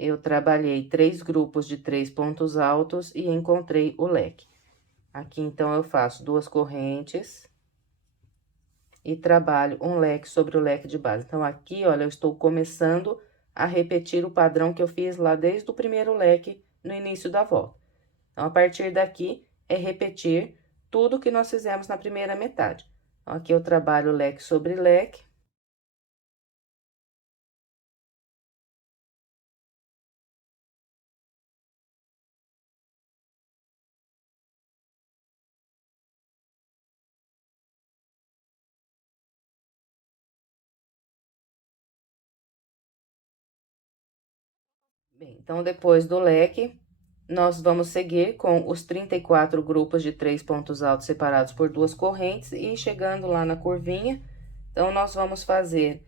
eu trabalhei 3 grupos de 3 pontos altos e encontrei o leque. Aqui, então, eu faço 2 correntes e trabalho um leque sobre o leque de base. Então, aqui, olha, eu estou começando a repetir o padrão que eu fiz lá desde o primeiro leque no início da volta. Então, a partir daqui, é repetir tudo que nós fizemos na primeira metade. Então, aqui eu trabalho leque sobre leque. Bem, então, depois do leque, nós vamos seguir com os 34 grupos de 3 pontos altos separados por 2 correntes e chegando lá na curvinha, então, nós vamos fazer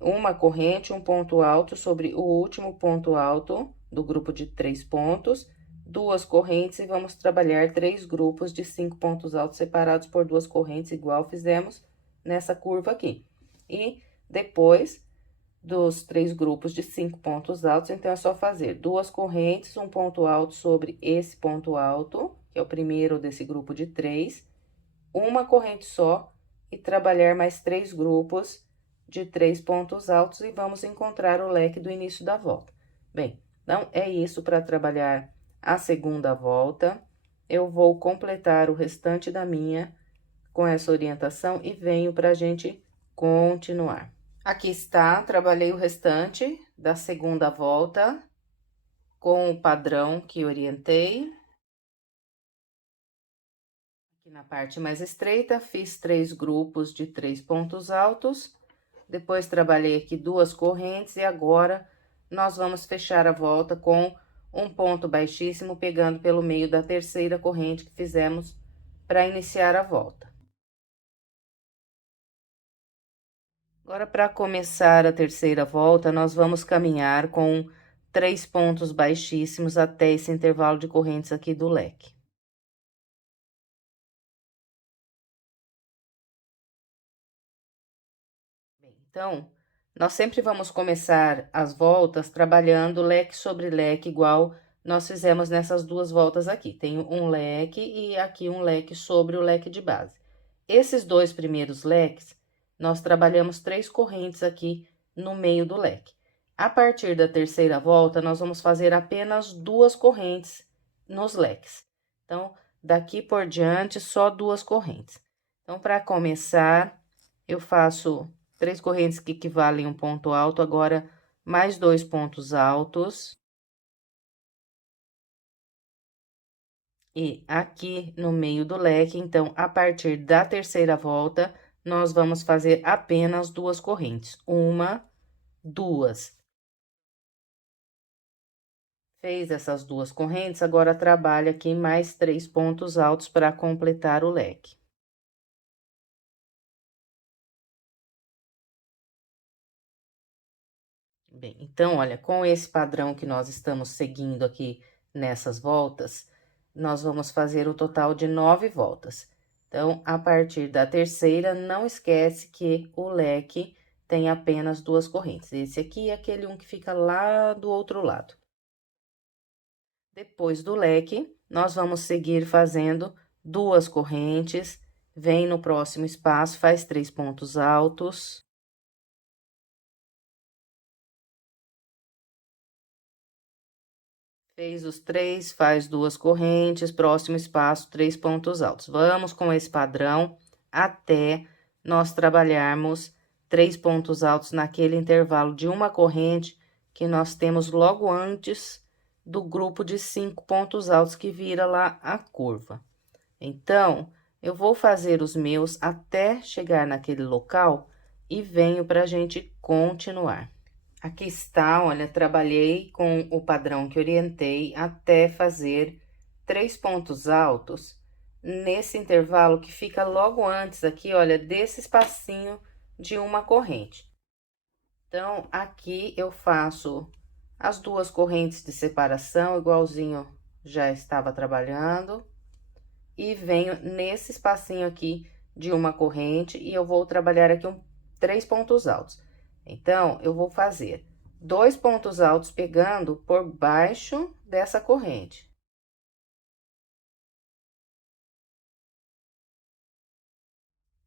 uma corrente, um ponto alto sobre o último ponto alto do grupo de 3 pontos, 2 correntes e vamos trabalhar 3 grupos de 5 pontos altos separados por 2 correntes, igual fizemos nessa curva aqui. E depois dos 3 grupos de 5 pontos altos, então, é só fazer 2 correntes, um ponto alto sobre esse ponto alto, que é o primeiro desse grupo de 3, uma corrente só e trabalhar mais 3 grupos de 3 pontos altos e vamos encontrar o leque do início da volta. Bem, então, é isso para trabalhar a segunda volta. Eu vou completar o restante da minha com essa orientação e venho para a gente continuar. Aqui está, trabalhei o restante da segunda volta com o padrão que orientei. Aqui na parte mais estreita, fiz 3 grupos de 3 pontos altos. Depois, trabalhei aqui 2 correntes e agora nós vamos fechar a volta com um ponto baixíssimo, pegando pelo meio da terceira corrente que fizemos para iniciar a volta. Agora, para começar a terceira volta, nós vamos caminhar com 3 pontos baixíssimos até esse intervalo de correntes aqui do leque. Bem, então, nós sempre vamos começar as voltas trabalhando leque sobre leque, igual nós fizemos nessas 2 voltas aqui. Tem um leque e aqui um leque sobre o leque de base. Esses 2 primeiros leques, nós trabalhamos 3 correntes aqui no meio do leque. A partir da terceira volta, nós vamos fazer apenas 2 correntes nos leques. Então, daqui por diante, só 2 correntes. Então, para começar, eu faço 3 correntes que equivalem a um ponto alto, agora mais 2 pontos altos. E aqui no meio do leque, então, a partir da terceira volta, nós vamos fazer apenas 2 correntes. 1, 2. Fez essas 2 correntes, agora trabalha aqui mais 3 pontos altos para completar o leque. Bem, então, olha, com esse padrão que nós estamos seguindo aqui nessas voltas, nós vamos fazer o total de 9 voltas. Então, a partir da terceira, não esquece que o leque tem apenas 2 correntes. Esse aqui é aquele um que fica lá do outro lado. Depois do leque, nós vamos seguir fazendo 2 correntes, vem no próximo espaço, faz 3 pontos altos. Fez os 3, faz 2 correntes, próximo espaço, 3 pontos altos. Vamos com esse padrão até nós trabalharmos 3 pontos altos naquele intervalo de uma corrente que nós temos logo antes do grupo de 5 pontos altos que vira lá a curva. Então, eu vou fazer os meus até chegar naquele local e venho para a gente continuar. Aqui está, olha, trabalhei com o padrão que orientei até fazer 3 pontos altos nesse intervalo que fica logo antes aqui, olha, desse espacinho de uma corrente. Então, aqui eu faço as 2 correntes de separação, igualzinho já estava trabalhando, e venho nesse espacinho aqui de uma corrente e eu vou trabalhar aqui 3 pontos altos. Então, eu vou fazer 2 pontos altos pegando por baixo dessa corrente.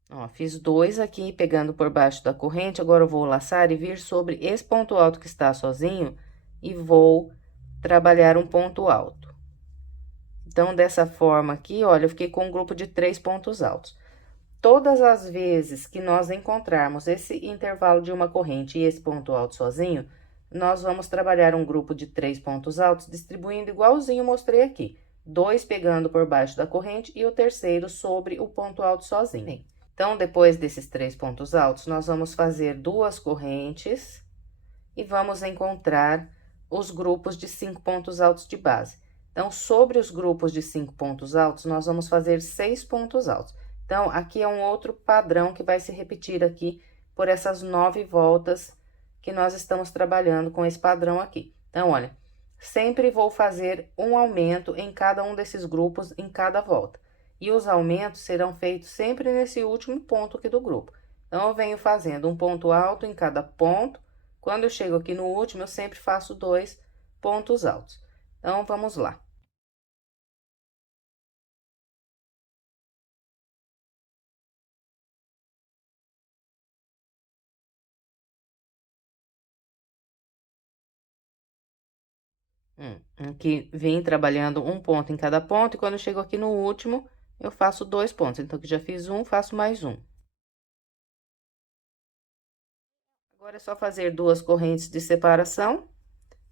Ó, fiz 2 aqui pegando por baixo da corrente, agora eu vou laçar e vir sobre esse ponto alto que está sozinho e vou trabalhar um ponto alto. Então, dessa forma aqui, olha, eu fiquei com um grupo de 3 pontos altos. Todas as vezes que nós encontrarmos esse intervalo de uma corrente e esse ponto alto sozinho, nós vamos trabalhar um grupo de 3 pontos altos, distribuindo igualzinho eu mostrei aqui. 2 pegando por baixo da corrente e o terceiro sobre o ponto alto sozinho. Então, depois desses 3 pontos altos, nós vamos fazer 2 correntes e vamos encontrar os grupos de 5 pontos altos de base. Então, sobre os grupos de 5 pontos altos, nós vamos fazer 6 pontos altos. Então, aqui é um outro padrão que vai se repetir aqui por essas 9 voltas que nós estamos trabalhando com esse padrão aqui. Então, olha, sempre vou fazer um aumento em cada um desses grupos em cada volta. E os aumentos serão feitos sempre nesse último ponto aqui do grupo. Então, eu venho fazendo um ponto alto em cada ponto. Quando eu chego aqui no último, eu sempre faço 2 pontos altos. Então, vamos lá. Aqui vim trabalhando um ponto em cada ponto, e quando eu chego aqui no último, eu faço 2 pontos. Então, aqui já fiz um, faço mais um. Agora é só fazer 2 correntes de separação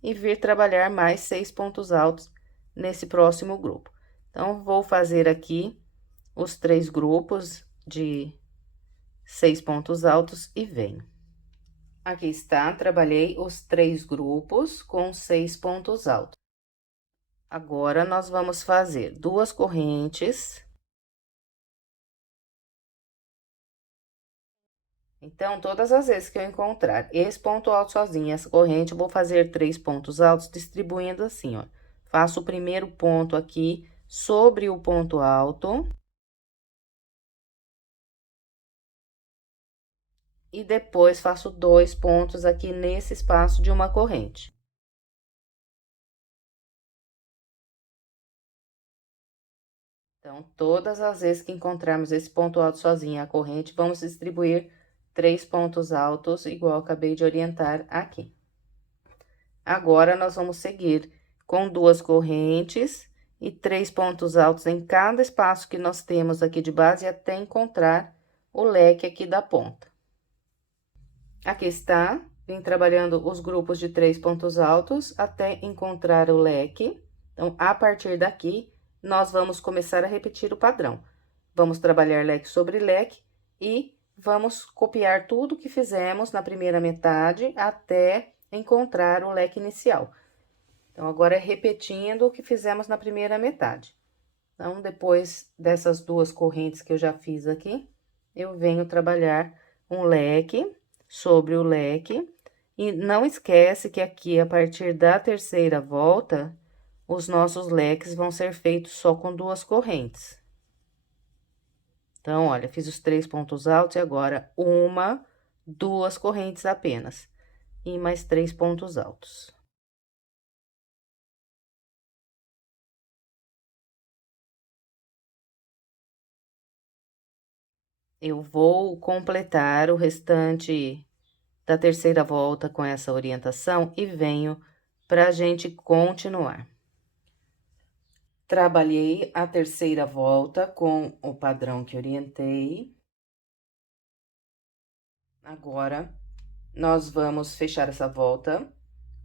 e vir trabalhar mais 6 pontos altos nesse próximo grupo. Então, vou fazer aqui os 3 grupos de 6 pontos altos e venho. Aqui está, trabalhei os 3 grupos com 6 pontos altos. Agora, nós vamos fazer 2 correntes. Então, todas as vezes que eu encontrar esse ponto alto sozinho, essa corrente, eu vou fazer 3 pontos altos, distribuindo assim, ó. Faço o primeiro ponto aqui sobre o ponto alto. E depois faço 2 pontos aqui nesse espaço de uma corrente. Então, todas as vezes que encontrarmos esse ponto alto sozinho a corrente, vamos distribuir 3 pontos altos, igual eu acabei de orientar aqui. Agora, nós vamos seguir com 2 correntes e 3 pontos altos em cada espaço que nós temos aqui de base, até encontrar o leque aqui da ponta. Aqui está, vim trabalhando os grupos de 3 pontos altos até encontrar o leque. Então, a partir daqui, nós vamos começar a repetir o padrão. Vamos trabalhar leque sobre leque e vamos copiar tudo que fizemos na primeira metade até encontrar o leque inicial. Então, agora é repetindo o que fizemos na primeira metade. Então, depois dessas 2 correntes que eu já fiz aqui, eu venho trabalhar um leque sobre o leque. E não esquece que aqui, a partir da terceira volta, os nossos leques vão ser feitos só com 2 correntes. Então, olha, fiz os 3 pontos altos e agora 1, 2 correntes apenas. E mais 3 pontos altos. Eu vou completar o restante da terceira volta com essa orientação e venho para a gente continuar. Trabalhei a terceira volta com o padrão que orientei. Agora, nós vamos fechar essa volta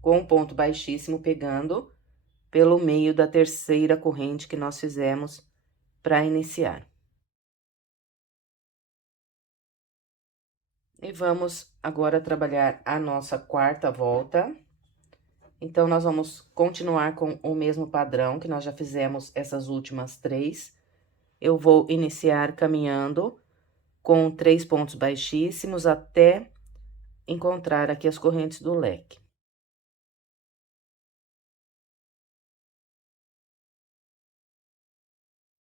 com um ponto baixíssimo, pegando pelo meio da terceira corrente que nós fizemos para iniciar. E vamos agora trabalhar a nossa quarta volta. Então, nós vamos continuar com o mesmo padrão que nós já fizemos essas últimas 3. Eu vou iniciar caminhando com 3 pontos baixíssimos até encontrar aqui as correntes do leque.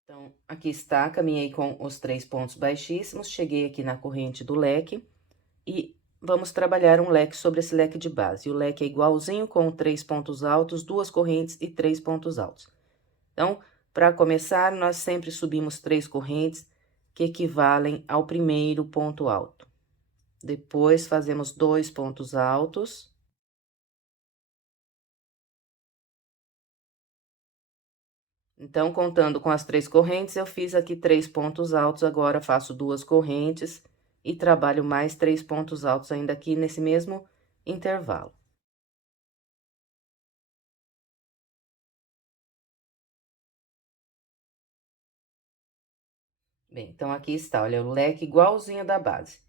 Então, aqui está, caminhei com os 3 pontos baixíssimos, cheguei aqui na corrente do leque e vamos trabalhar um leque sobre esse leque de base. O leque é igualzinho, com 3 pontos altos, 2 correntes e 3 pontos altos. Então, para começar, nós sempre subimos 3 correntes, que equivalem ao primeiro ponto alto. Depois, fazemos 2 pontos altos. Então, contando com as 3 correntes, eu fiz aqui 3 pontos altos, agora faço 2 correntes e trabalho mais 3 pontos altos ainda aqui nesse mesmo intervalo. Bem, então, aqui está, olha, o leque igualzinho da base.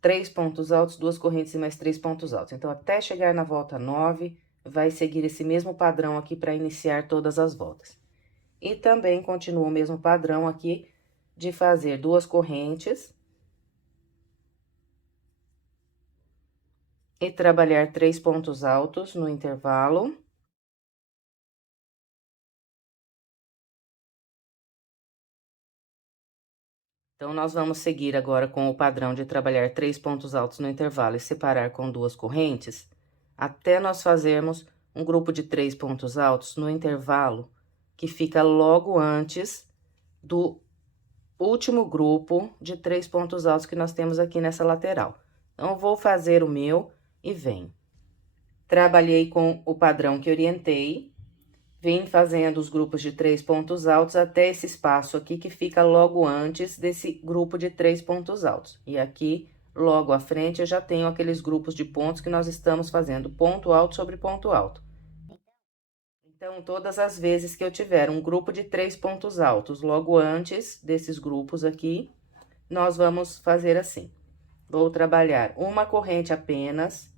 3 pontos altos, 2 correntes e mais 3 pontos altos. Então, até chegar na volta 9, vai seguir esse mesmo padrão aqui para iniciar todas as voltas. E também continua o mesmo padrão aqui de fazer 2 correntes e trabalhar 3 pontos altos no intervalo. Então, nós vamos seguir agora com o padrão de trabalhar 3 pontos altos no intervalo e separar com 2 correntes, até nós fazermos um grupo de 3 pontos altos no intervalo, que fica logo antes do último grupo de 3 pontos altos que nós temos aqui nessa lateral. Então, vou fazer o meu e venho. Trabalhei com o padrão que orientei, vim fazendo os grupos de 3 pontos altos até esse espaço aqui que fica logo antes desse grupo de 3 pontos altos. E aqui, logo à frente, eu já tenho aqueles grupos de pontos que nós estamos fazendo ponto alto sobre ponto alto. Então, todas as vezes que eu tiver um grupo de 3 pontos altos logo antes desses grupos aqui, nós vamos fazer assim. Vou trabalhar uma corrente apenas.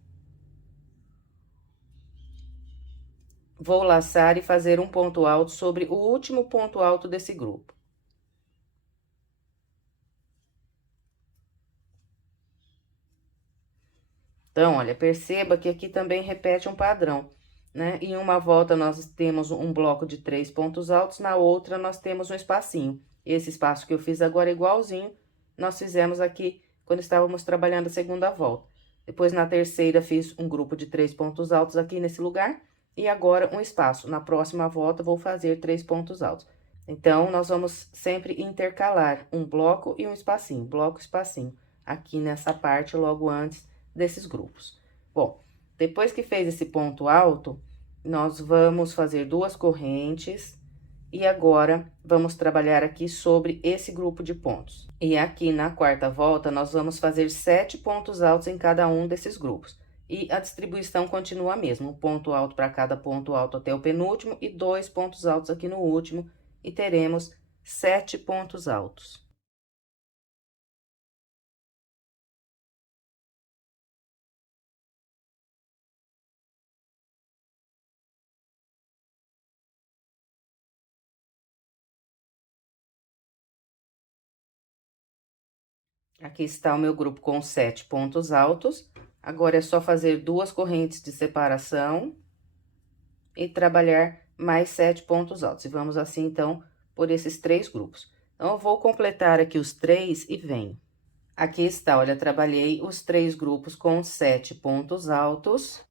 Vou laçar e fazer um ponto alto sobre o último ponto alto desse grupo. Então, olha, perceba que aqui também repete um padrão, né? Em uma volta, nós temos um bloco de 3 pontos altos, na outra, nós temos um espacinho. Esse espaço que eu fiz agora é igualzinho, nós fizemos aqui quando estávamos trabalhando a segunda volta. Depois, na terceira, fiz um grupo de 3 pontos altos aqui nesse lugar. E agora, um espaço. Na próxima volta, vou fazer 3 pontos altos. Então, nós vamos sempre intercalar um bloco e um espacinho, bloco, espacinho, aqui nessa parte, logo antes desses grupos. Bom, depois que fez esse ponto alto, nós vamos fazer 2 correntes e agora vamos trabalhar aqui sobre esse grupo de pontos. E aqui na quarta volta, nós vamos fazer 7 pontos altos em cada um desses grupos. E a distribuição continua a mesma, um ponto alto para cada ponto alto até o penúltimo e 2 pontos altos aqui no último, e teremos 7 pontos altos. Aqui está o meu grupo com 7 pontos altos. Agora, é só fazer 2 correntes de separação e trabalhar mais 7 pontos altos. E vamos assim, então, por esses 3 grupos. Então, eu vou completar aqui os 3 e venho. Aqui está, olha, trabalhei os 3 grupos com 7 pontos altos.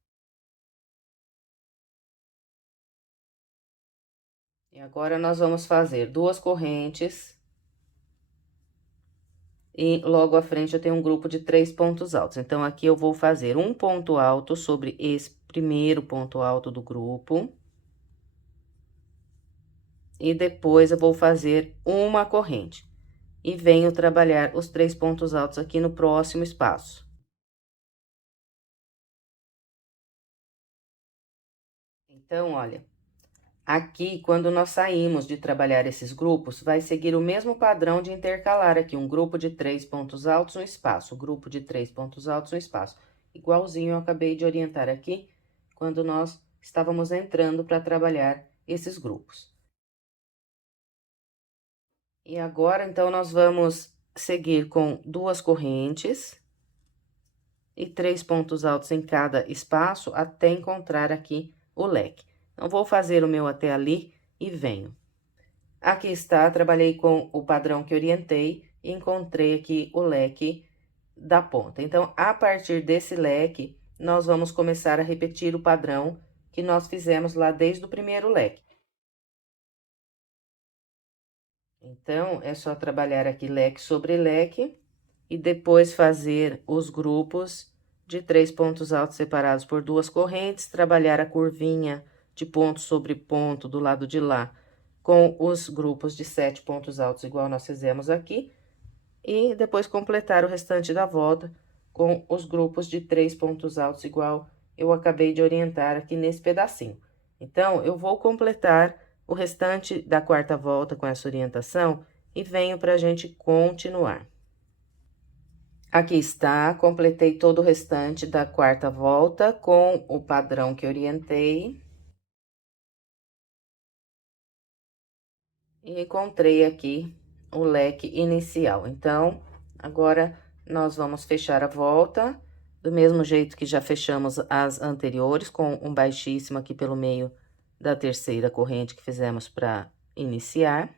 E agora, nós vamos fazer 2 correntes. E logo à frente eu tenho um grupo de 3 pontos altos. Então, aqui eu vou fazer um ponto alto sobre esse primeiro ponto alto do grupo. E depois eu vou fazer uma corrente. E venho trabalhar os 3 pontos altos aqui no próximo espaço. Então, olha, aqui, quando nós saímos de trabalhar esses grupos, vai seguir o mesmo padrão de intercalar aqui, um grupo de 3 pontos altos, um espaço, grupo de 3 pontos altos, um espaço. Igualzinho eu acabei de orientar aqui, quando nós estávamos entrando para trabalhar esses grupos. E agora, então, nós vamos seguir com 2 correntes e 3 pontos altos em cada espaço, até encontrar aqui o leque. Então, vou fazer o meu até ali e venho. Aqui está, trabalhei com o padrão que orientei e encontrei aqui o leque da ponta. Então, a partir desse leque, nós vamos começar a repetir o padrão que nós fizemos lá desde o primeiro leque. Então, é só trabalhar aqui leque sobre leque e depois fazer os grupos de 3 pontos altos separados por 2 correntes, trabalhar a curvinha de ponto sobre ponto do lado de lá com os grupos de 7 pontos altos, igual nós fizemos aqui, e depois completar o restante da volta com os grupos de 3 pontos altos, igual eu acabei de orientar aqui nesse pedacinho. Então, eu vou completar o restante da quarta volta com essa orientação e venho para a gente continuar. Aqui está, completei todo o restante da quarta volta com o padrão que orientei. E encontrei aqui o leque inicial. Então, agora nós vamos fechar a volta, do mesmo jeito que já fechamos as anteriores, com um baixíssimo aqui pelo meio da terceira corrente que fizemos para iniciar.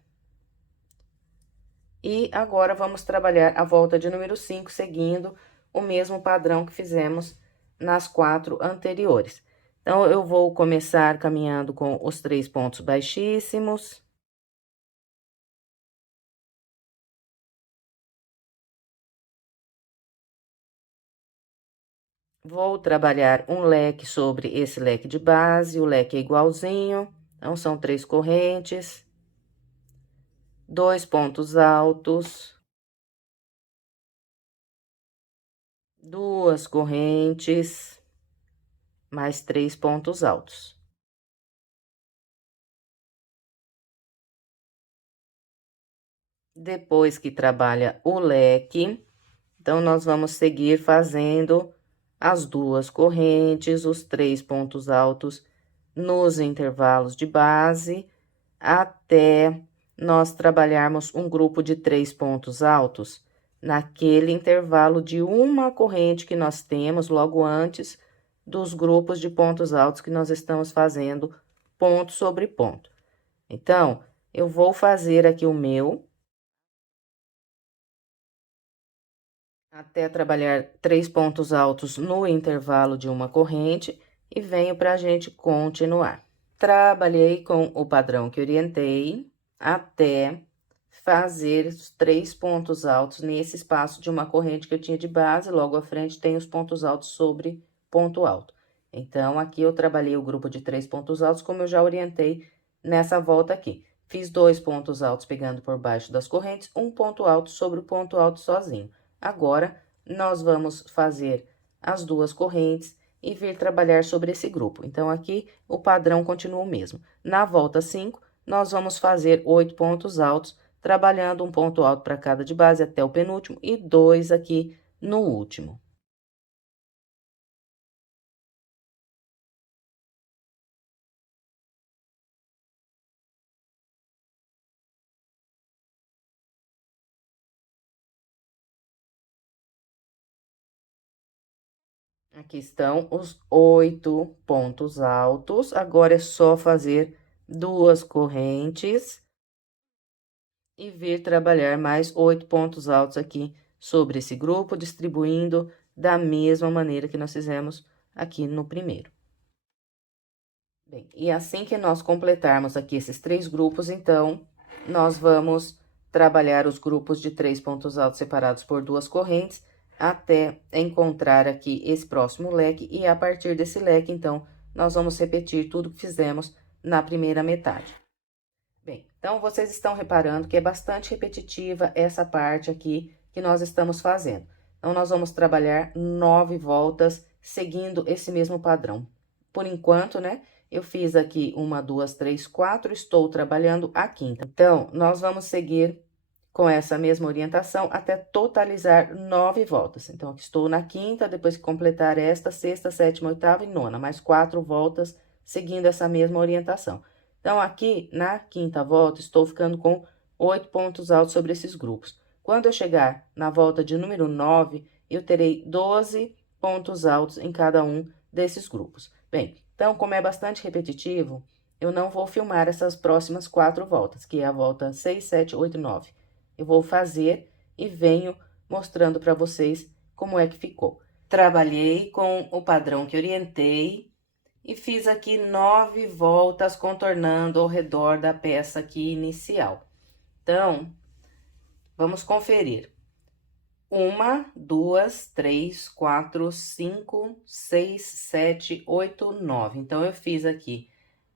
E agora, vamos trabalhar a volta de número 5, seguindo o mesmo padrão que fizemos nas 4 anteriores. Então, eu vou começar caminhando com os 3 pontos baixíssimos. Vou trabalhar um leque sobre esse leque de base, o leque é igualzinho, então, são 3 correntes, 2 pontos altos, 2 correntes, mais 3 pontos altos. Depois que trabalha o leque, então, nós vamos seguir fazendo as 2 correntes, os 3 pontos altos nos intervalos de base, até nós trabalharmos um grupo de 3 pontos altos naquele intervalo de uma corrente que nós temos logo antes dos grupos de pontos altos que nós estamos fazendo ponto sobre ponto. Então, eu vou fazer aqui o meu até trabalhar 3 pontos altos no intervalo de uma corrente e venho para a gente continuar. Trabalhei com o padrão que orientei até fazer os 3 pontos altos nesse espaço de uma corrente que eu tinha de base, logo à frente tem os pontos altos sobre ponto alto. Então, aqui eu trabalhei o grupo de 3 pontos altos, como eu já orientei nessa volta aqui. Fiz 2 pontos altos pegando por baixo das correntes, um ponto alto sobre o ponto alto sozinho. Agora, nós vamos fazer as 2 correntes e vir trabalhar sobre esse grupo. Então, aqui, o padrão continua o mesmo. Na volta 5, nós vamos fazer 8 pontos altos, trabalhando um ponto alto para cada de base até o penúltimo e 2 aqui no último. Aqui estão os 8 pontos altos. Agora, é só fazer 2 correntes e vir trabalhar mais 8 pontos altos aqui sobre esse grupo, distribuindo da mesma maneira que nós fizemos aqui no primeiro. Bem, e assim que nós completarmos aqui esses 3 grupos, então, nós vamos trabalhar os grupos de 3 pontos altos separados por 2 correntes, até encontrar aqui esse próximo leque, e a partir desse leque, então, nós vamos repetir tudo que fizemos na primeira metade. Bem, então, vocês estão reparando que é bastante repetitiva essa parte aqui que nós estamos fazendo. Então, nós vamos trabalhar 9 voltas seguindo esse mesmo padrão. Por enquanto, né, eu fiz aqui 1, 2, 3, 4, estou trabalhando a quinta. Então, nós vamos seguir com essa mesma orientação até totalizar 9 voltas. Então, aqui estou na quinta, depois que completar esta, sexta, sétima, oitava e nona, mais 4 voltas seguindo essa mesma orientação. Então, aqui na quinta volta, estou ficando com 8 pontos altos sobre esses grupos. Quando eu chegar na volta de número 9, eu terei 12 pontos altos em cada um desses grupos. Bem, então, como é bastante repetitivo, eu não vou filmar essas próximas 4 voltas, que é a volta 6, 7, 8 e 9. Eu vou fazer e venho mostrando para vocês como é que ficou. Trabalhei com o padrão que orientei e fiz aqui 9 voltas contornando ao redor da peça aqui inicial. Então, vamos conferir. 1, 2, 3, 4, 5, 6, 7, 8, 9. Então, eu fiz aqui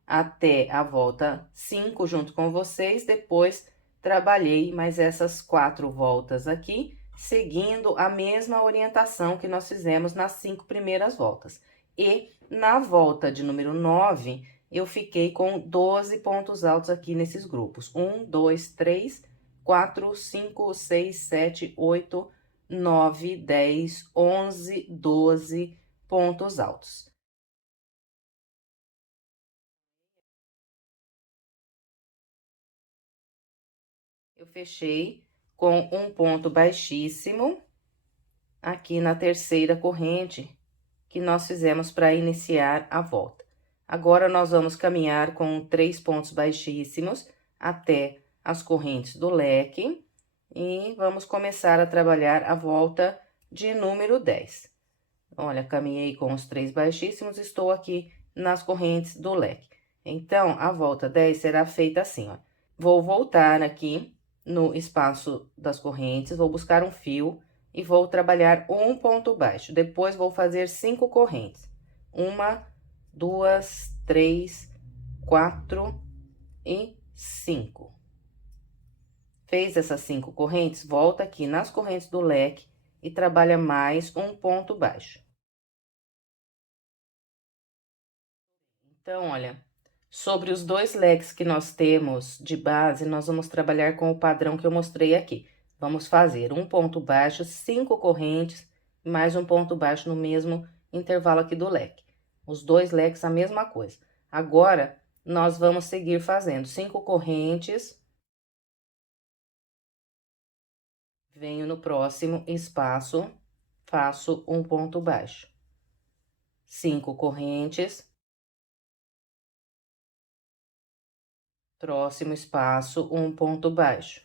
até a volta 5 junto com vocês, depois trabalhei mais essas 4 voltas aqui, seguindo a mesma orientação que nós fizemos nas 5 primeiras voltas. E na volta de número 9, eu fiquei com 12 pontos altos aqui nesses grupos. 1, 2, 3, 4, 5, 6, 7, 8, 9, 10, 11, 12 pontos altos. Eu fechei com um ponto baixíssimo aqui na terceira corrente que nós fizemos para iniciar a volta. Agora, nós vamos caminhar com 3 pontos baixíssimos até as correntes do leque e vamos começar a trabalhar a volta de número 10. Olha, caminhei com os 3 baixíssimos, estou aqui nas correntes do leque. Então, a volta 10 será feita assim, ó. Vou voltar aqui no espaço das correntes, vou buscar um fio e vou trabalhar um ponto baixo. Depois, vou fazer 5 correntes. 1, 2, 3, 4 e 5. Fez essas 5 correntes, volta aqui nas correntes do leque e trabalha mais um ponto baixo. Então, olha, sobre os 2 leques que nós temos de base, nós vamos trabalhar com o padrão que eu mostrei aqui. Vamos fazer um ponto baixo, 5 correntes, mais um ponto baixo no mesmo intervalo aqui do leque. Os 2 leques, a mesma coisa. Agora, nós vamos seguir fazendo 5 correntes. Venho no próximo espaço, faço um ponto baixo. 5 correntes. Próximo espaço, um ponto baixo.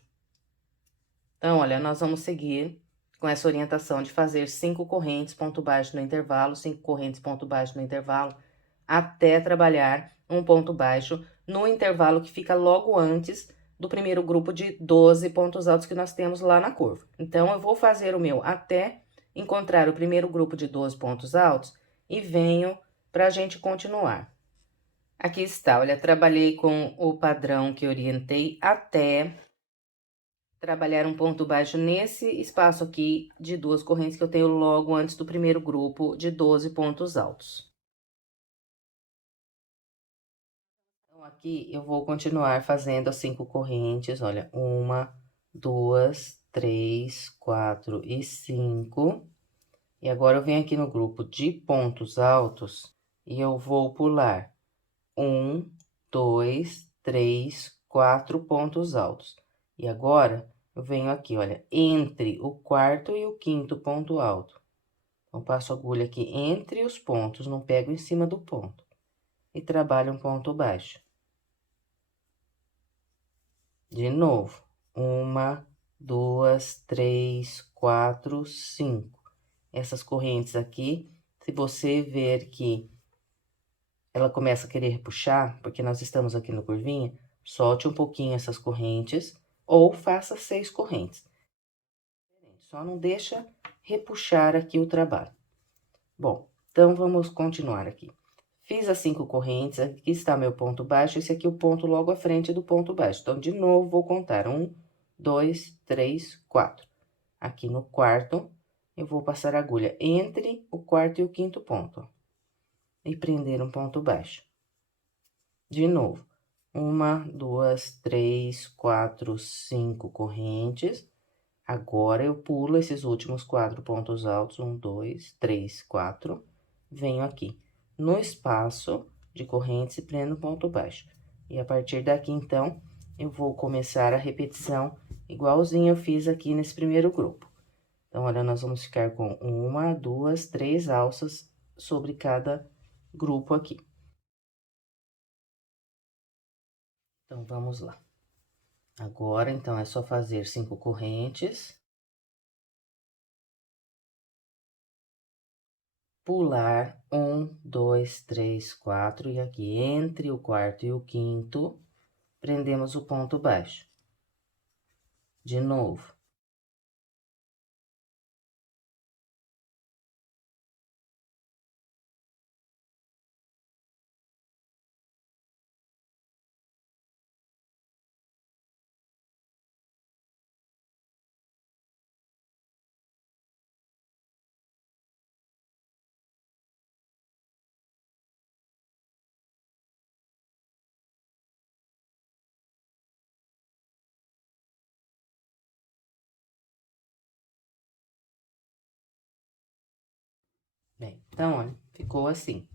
Então, olha, nós vamos seguir com essa orientação de fazer 5 correntes, ponto baixo no intervalo, 5 correntes, ponto baixo no intervalo, até trabalhar um ponto baixo no intervalo que fica logo antes do primeiro grupo de 12 pontos altos que nós temos lá na curva. Então, eu vou fazer o meu até encontrar o primeiro grupo de 12 pontos altos e venho para a gente continuar. Aqui está, olha, trabalhei com o padrão que orientei até trabalhar um ponto baixo nesse espaço aqui de 2 correntes que eu tenho logo antes do primeiro grupo de 12 pontos altos. Então, aqui eu vou continuar fazendo as 5 correntes, olha, 1, 2, 3, 4 e 5. E agora, eu venho aqui no grupo de pontos altos e eu vou pular 1, 2, 3, 4 pontos altos. E agora, eu venho aqui, olha, entre o quarto e o quinto ponto alto. Então, passo a agulha aqui entre os pontos, não pego em cima do ponto. E trabalho um ponto baixo. De novo, 1, 2, 3, 4, 5. Essas correntes aqui, se você ver que ela começa a querer puxar, porque nós estamos aqui no curvinha, solte um pouquinho essas correntes, ou faça 6 correntes. Só não deixa repuxar aqui o trabalho. Bom, então, vamos continuar aqui. Fiz as 5 correntes, aqui está meu ponto baixo, esse aqui é o ponto logo à frente do ponto baixo. Então, de novo, vou contar 1, 2, 3, 4. Aqui no quarto, eu vou passar a agulha entre o quarto e o quinto ponto, ó, e prender um ponto baixo. De novo, 1, 2, 3, 4, 5 correntes. Agora, eu pulo esses últimos 4 pontos altos, 1, 2, 3, 4. Venho aqui no espaço de correntes e prendo ponto baixo. E a partir daqui, então, eu vou começar a repetição igualzinho eu fiz aqui nesse primeiro grupo. Então, olha, nós vamos ficar com 1, 2, 3 alças sobre cada grupo aqui. Então, vamos lá. Agora, então, é só fazer 5 correntes. Pular 1, 2, 3, 4, e aqui entre o quarto e o quinto, prendemos o ponto baixo. De novo. Bem, então, olha, ficou assim.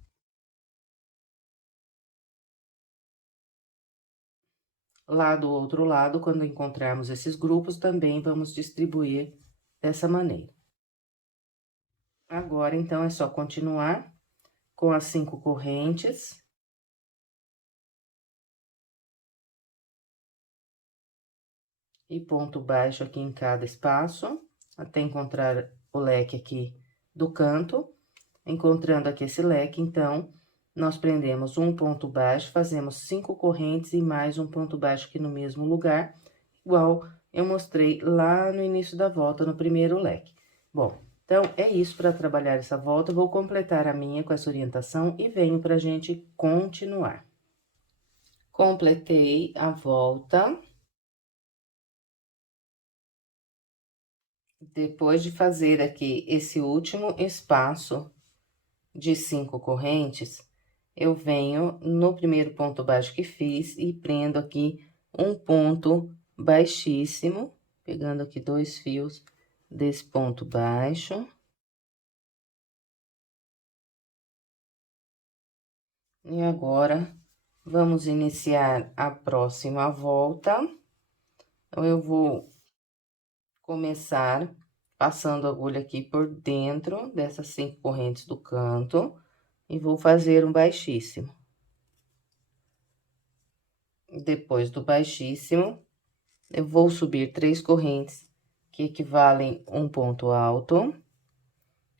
Lá do outro lado, quando encontrarmos esses grupos, também vamos distribuir dessa maneira. Agora, então, é só continuar com as 5 correntes. E ponto baixo aqui em cada espaço, até encontrar o leque aqui do canto. Encontrando aqui esse leque, então, nós prendemos um ponto baixo, fazemos 5 correntes e mais um ponto baixo aqui no mesmo lugar, igual eu mostrei lá no início da volta, no primeiro leque. Bom, então, é isso para trabalhar essa volta. Eu vou completar a minha com essa orientação e venho pra gente continuar. Completei a volta. Depois de fazer aqui esse último espaço de 5 correntes, eu venho no primeiro ponto baixo que fiz e prendo aqui um ponto baixíssimo, pegando aqui 2 fios desse ponto baixo. E agora, vamos iniciar a próxima volta. Então, eu vou começar passando a agulha aqui por dentro dessas 5 correntes do canto e vou fazer um baixíssimo. Depois do baixíssimo, eu vou subir 3 correntes, que equivalem um ponto alto.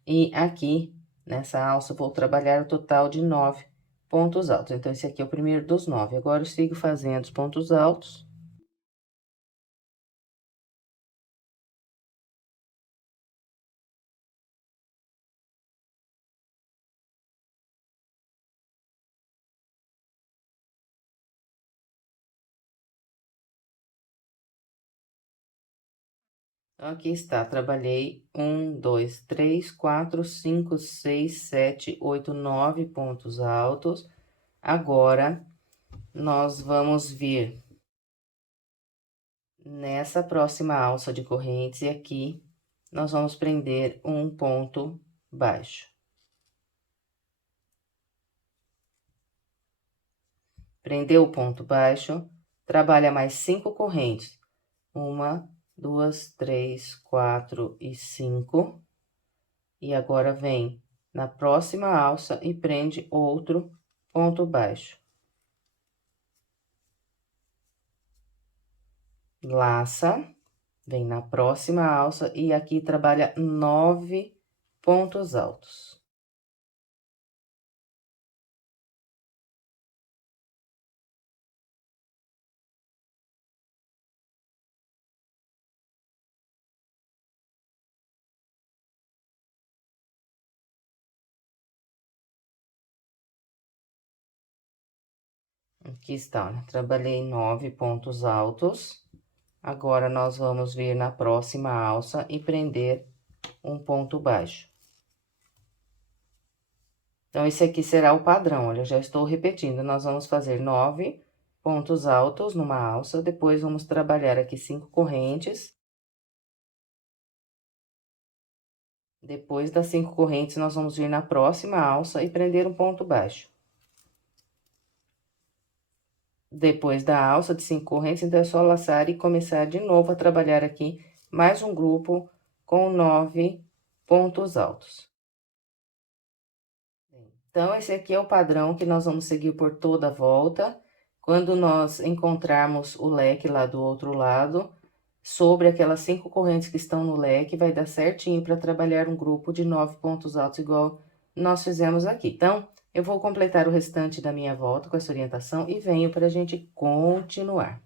E aqui, nessa alça, eu vou trabalhar o total de 9 pontos altos. Então, esse aqui é o primeiro dos 9. Agora, eu sigo fazendo os pontos altos. Então, aqui está, trabalhei 1, 2, 3, 4, 5, 6, 7, 8, 9 pontos altos. Agora, nós vamos vir nessa próxima alça de correntes e aqui nós vamos prender um ponto baixo. Prendeu o ponto baixo, trabalha mais 5 correntes. 1, 2, 3, 4 e 5. E agora, vem na próxima alça e prende outro ponto baixo. Laça, vem na próxima alça e aqui trabalha 9 pontos altos. Aqui está, olha, trabalhei 9 pontos altos. Agora, nós vamos vir na próxima alça e prender um ponto baixo. Então, esse aqui será o padrão, olha, eu já estou repetindo. Nós vamos fazer 9 pontos altos numa alça, depois vamos trabalhar aqui 5 correntes. Depois das 5 correntes, nós vamos vir na próxima alça e prender um ponto baixo. Depois da alça de 5 correntes, então, é só laçar e começar de novo a trabalhar aqui mais um grupo com 9 pontos altos. Então, esse aqui é o padrão que nós vamos seguir por toda a volta. Quando nós encontrarmos o leque lá do outro lado, sobre aquelas 5 correntes que estão no leque, vai dar certinho para trabalhar um grupo de 9 pontos altos, igual nós fizemos aqui. Então, eu vou completar o restante da minha volta com essa orientação e venho para a gente continuar.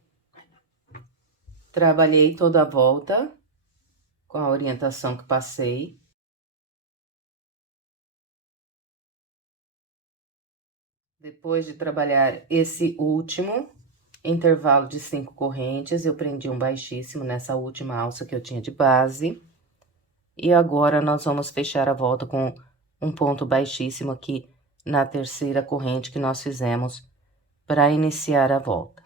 Trabalhei toda a volta com a orientação que passei. Depois de trabalhar esse último intervalo de 5 correntes, eu prendi um baixíssimo nessa última alça que eu tinha de base. E agora, nós vamos fechar a volta com um ponto baixíssimo aqui na terceira corrente que nós fizemos para iniciar a volta.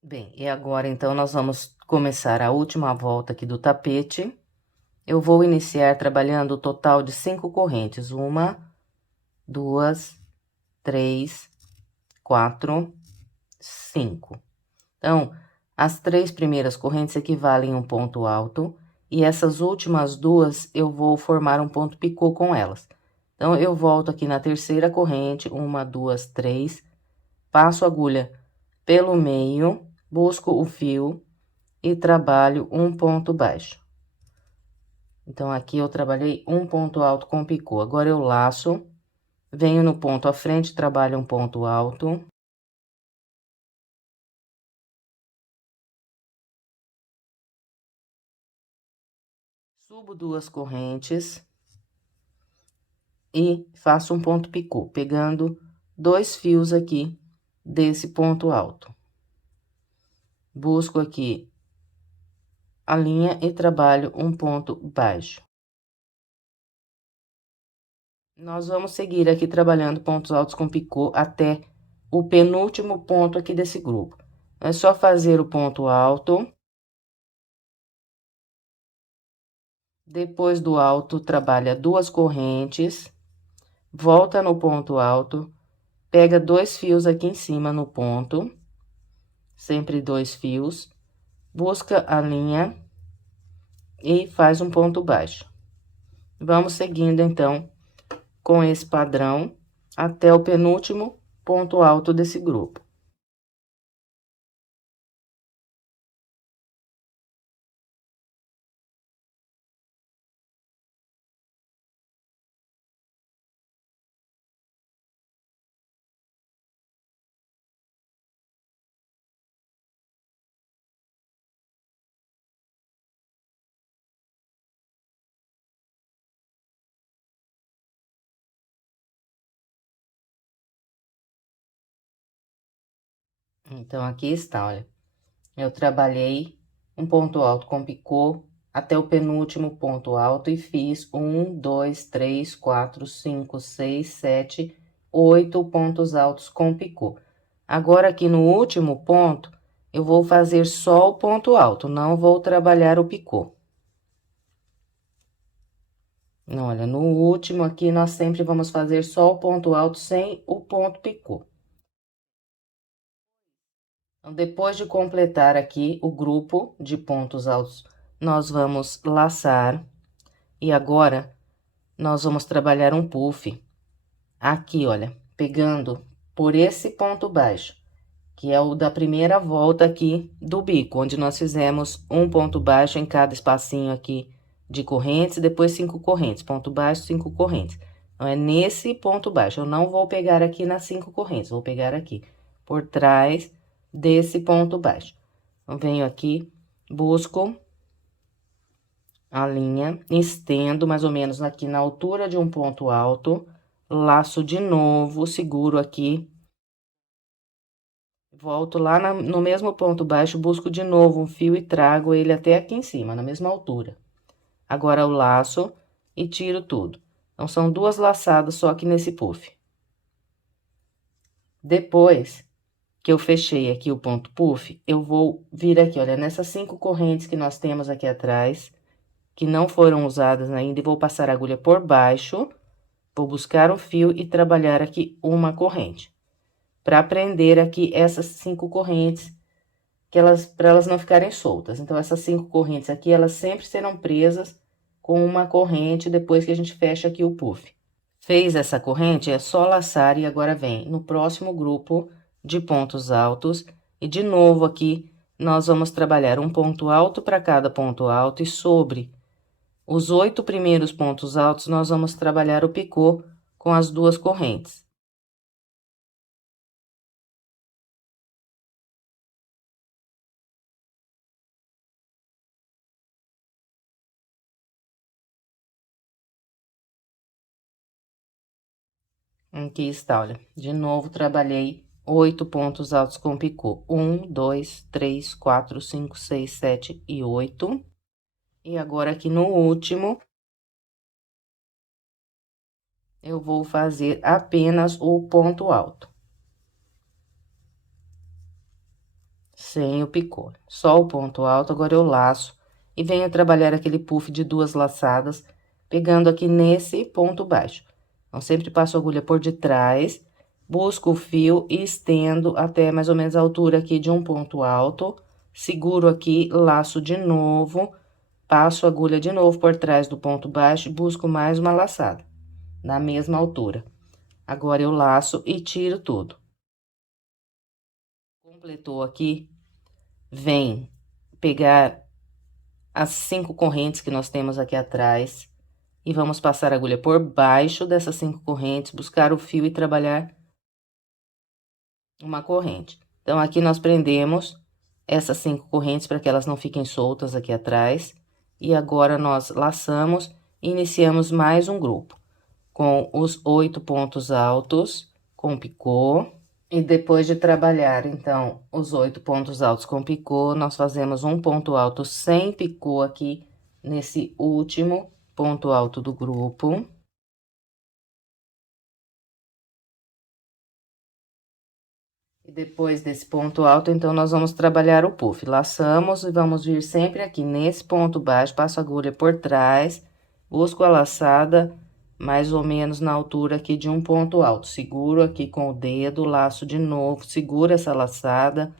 Bem, e agora, então, nós vamos começar a última volta aqui do tapete. eu vou iniciar trabalhando o total de 5 correntes. 1, 2, 3, 4, 5. Então, as 3 primeiras correntes equivalem a um ponto alto, e essas últimas duas eu vou formar um ponto picô com elas. Então, eu volto aqui na terceira corrente, 1, 2, 3, passo a agulha pelo meio, busco o fio e trabalho um ponto baixo. Então, aqui eu trabalhei um ponto alto com picô. Agora, eu laço, venho no ponto à frente, trabalho um ponto alto. Subo 2 correntes e faço um ponto picô, pegando 2 fios aqui desse ponto alto. Busco aqui a linha e trabalho um ponto baixo. Nós vamos seguir aqui trabalhando pontos altos com picô até o penúltimo ponto aqui desse grupo. É só fazer o ponto alto. Depois do alto, trabalha 2 correntes, volta no ponto alto, pega 2 fios aqui em cima no ponto, sempre 2 fios, busca a linha e faz um ponto baixo. Vamos seguindo, então, com esse padrão até o penúltimo ponto alto desse grupo. Então, aqui está, olha. Eu trabalhei um ponto alto com picô até o penúltimo ponto alto e fiz 1, 2, 3, 4, 5, 6, 7, 8 pontos altos com picô. Agora, aqui no último ponto, eu vou fazer só o ponto alto, não vou trabalhar o picô. Olha, no último aqui, nós sempre vamos fazer só o ponto alto sem o ponto picô. Então, depois de completar aqui o grupo de pontos altos, nós vamos laçar. E agora, nós vamos trabalhar um puff. Aqui, olha, pegando por esse ponto baixo, que é o da primeira volta aqui do bico, onde nós fizemos um ponto baixo em cada espacinho aqui de correntes, depois 5 correntes, ponto baixo, 5 correntes. Então, é nesse ponto baixo, eu não vou pegar aqui nas 5 correntes, vou pegar aqui por trás desse ponto baixo. Então, venho aqui, busco a linha, estendo mais ou menos aqui na altura de um ponto alto, laço de novo, seguro aqui. Volto lá no mesmo ponto baixo, busco de novo um fio e trago ele até aqui em cima, na mesma altura. Agora, eu laço e tiro tudo. Então, são 2 laçadas só aqui nesse puff. Depois que eu fechei aqui o ponto puff, eu vou vir aqui, olha, nessas 5 correntes que nós temos aqui atrás, que não foram usadas ainda, e vou passar a agulha por baixo, vou buscar o fio e trabalhar aqui uma corrente. Para prender aqui essas 5 correntes, para elas não ficarem soltas. Então, essas 5 correntes aqui, elas sempre serão presas com uma corrente depois que a gente fecha aqui o puff. Fez essa corrente, é só laçar e agora vem no próximo grupo de pontos altos. E de novo aqui, nós vamos trabalhar um ponto alto para cada ponto alto e sobre os 8 primeiros pontos altos, nós vamos trabalhar o picô com as 2 correntes. Aqui está, olha, de novo trabalhei 8 pontos altos com picô. 1, 2, 3, 4, 5, 6, 7 e 8. E agora, aqui no último, eu vou fazer apenas o ponto alto. Sem o picô. Só o ponto alto, agora eu laço e venho trabalhar aquele puff de 2 laçadas, pegando aqui nesse ponto baixo. Então, sempre passo a agulha por detrás, busco o fio e estendo até mais ou menos a altura aqui de um ponto alto, seguro aqui, laço de novo, passo a agulha de novo por trás do ponto baixo e busco mais uma laçada, na mesma altura. Agora, eu laço e tiro tudo. Completou aqui, vem pegar as 5 correntes que nós temos aqui atrás e vamos passar a agulha por baixo dessas 5 correntes, buscar o fio e trabalhar uma corrente. Então, aqui nós prendemos essas 5 correntes para que elas não fiquem soltas aqui atrás. E agora, nós laçamos e iniciamos mais um grupo com os 8 pontos altos com picô. E depois de trabalhar, então, os 8 pontos altos com picô, nós fazemos um ponto alto sem picô aqui nesse último ponto alto do grupo. E depois desse ponto alto, então, nós vamos trabalhar o puff. Laçamos e vamos vir sempre aqui nesse ponto baixo, passo a agulha por trás, busco a laçada mais ou menos na altura aqui de um ponto alto. Seguro aqui com o dedo, laço de novo, seguro essa laçada,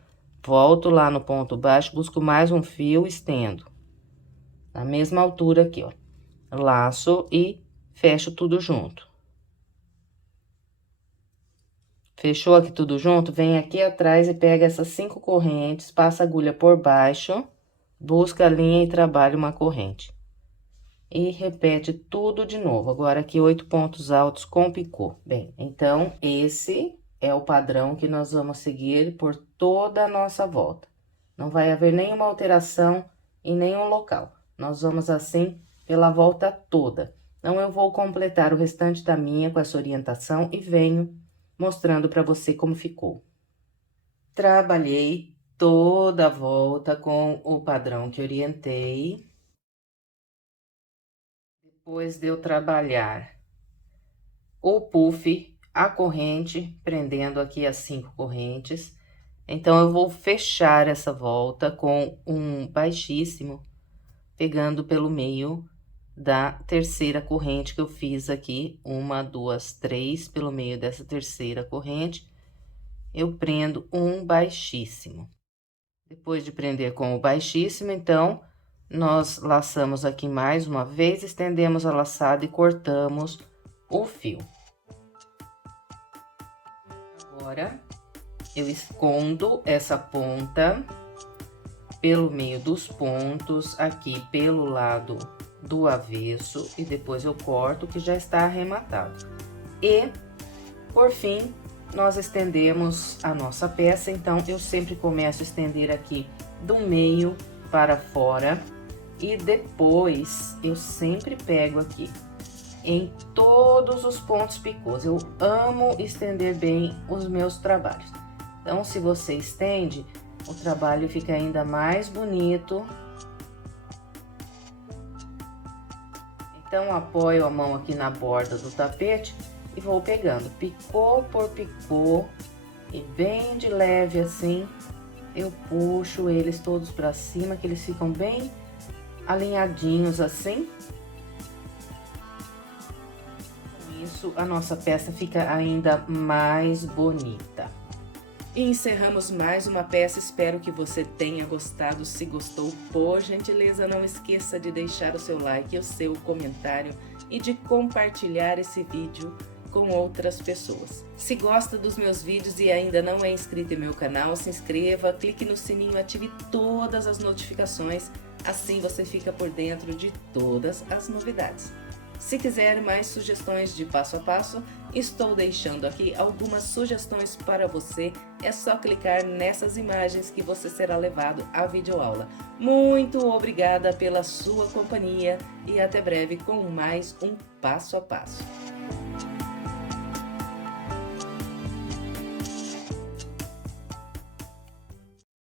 volto lá no ponto baixo, busco mais um fio, estendo. Na mesma altura aqui, ó. Laço e fecho tudo junto. Fechou aqui tudo junto? Vem aqui atrás e pega essas 5 correntes, passa a agulha por baixo, busca a linha e trabalha uma corrente. E repete tudo de novo. Agora, aqui 8 pontos altos com picô. Bem, então, esse é o padrão que nós vamos seguir por toda a nossa volta. Não vai haver nenhuma alteração em nenhum local. Nós vamos assim pela volta toda. Então, eu vou completar o restante da minha com essa orientação e venho mostrando para você como ficou. Trabalhei toda a volta com o padrão que orientei. Depois de eu trabalhar o puff, a corrente, prendendo aqui as 5 correntes, então, eu vou fechar essa volta com um baixíssimo, pegando pelo meio da terceira corrente que eu fiz aqui, 1, 2, 3, pelo meio dessa terceira corrente, eu prendo um baixíssimo. Depois de prender com o baixíssimo, então, nós laçamos aqui mais uma vez, estendemos a laçada e cortamos o fio. Agora, eu escondo essa ponta pelo meio dos pontos, aqui pelo lado do avesso, e depois eu corto, que já está arrematado. E, por fim, nós estendemos a nossa peça, então, eu sempre começo a estender aqui do meio para fora. E depois, eu sempre pego aqui em todos os pontos picôs. Eu amo estender bem os meus trabalhos. Então, se você estende, o trabalho fica ainda mais bonito. Então, apoio a mão aqui na borda do tapete e vou pegando picô por picô. E bem de leve assim, eu puxo eles todos pra cima, que eles ficam bem alinhadinhos assim. Com isso, a nossa peça fica ainda mais bonita. E encerramos mais uma peça, espero que você tenha gostado. Se gostou, por gentileza, não esqueça de deixar o seu like, o seu comentário e de compartilhar esse vídeo com outras pessoas. Se gosta dos meus vídeos e ainda não é inscrito em meu canal, se inscreva, clique no sininho, ative todas as notificações. Assim você fica por dentro de todas as novidades. Se quiser mais sugestões de passo a passo, estou deixando aqui algumas sugestões para você. É só clicar nessas imagens que você será levado à videoaula. Muito obrigada pela sua companhia e até breve com mais um passo a passo.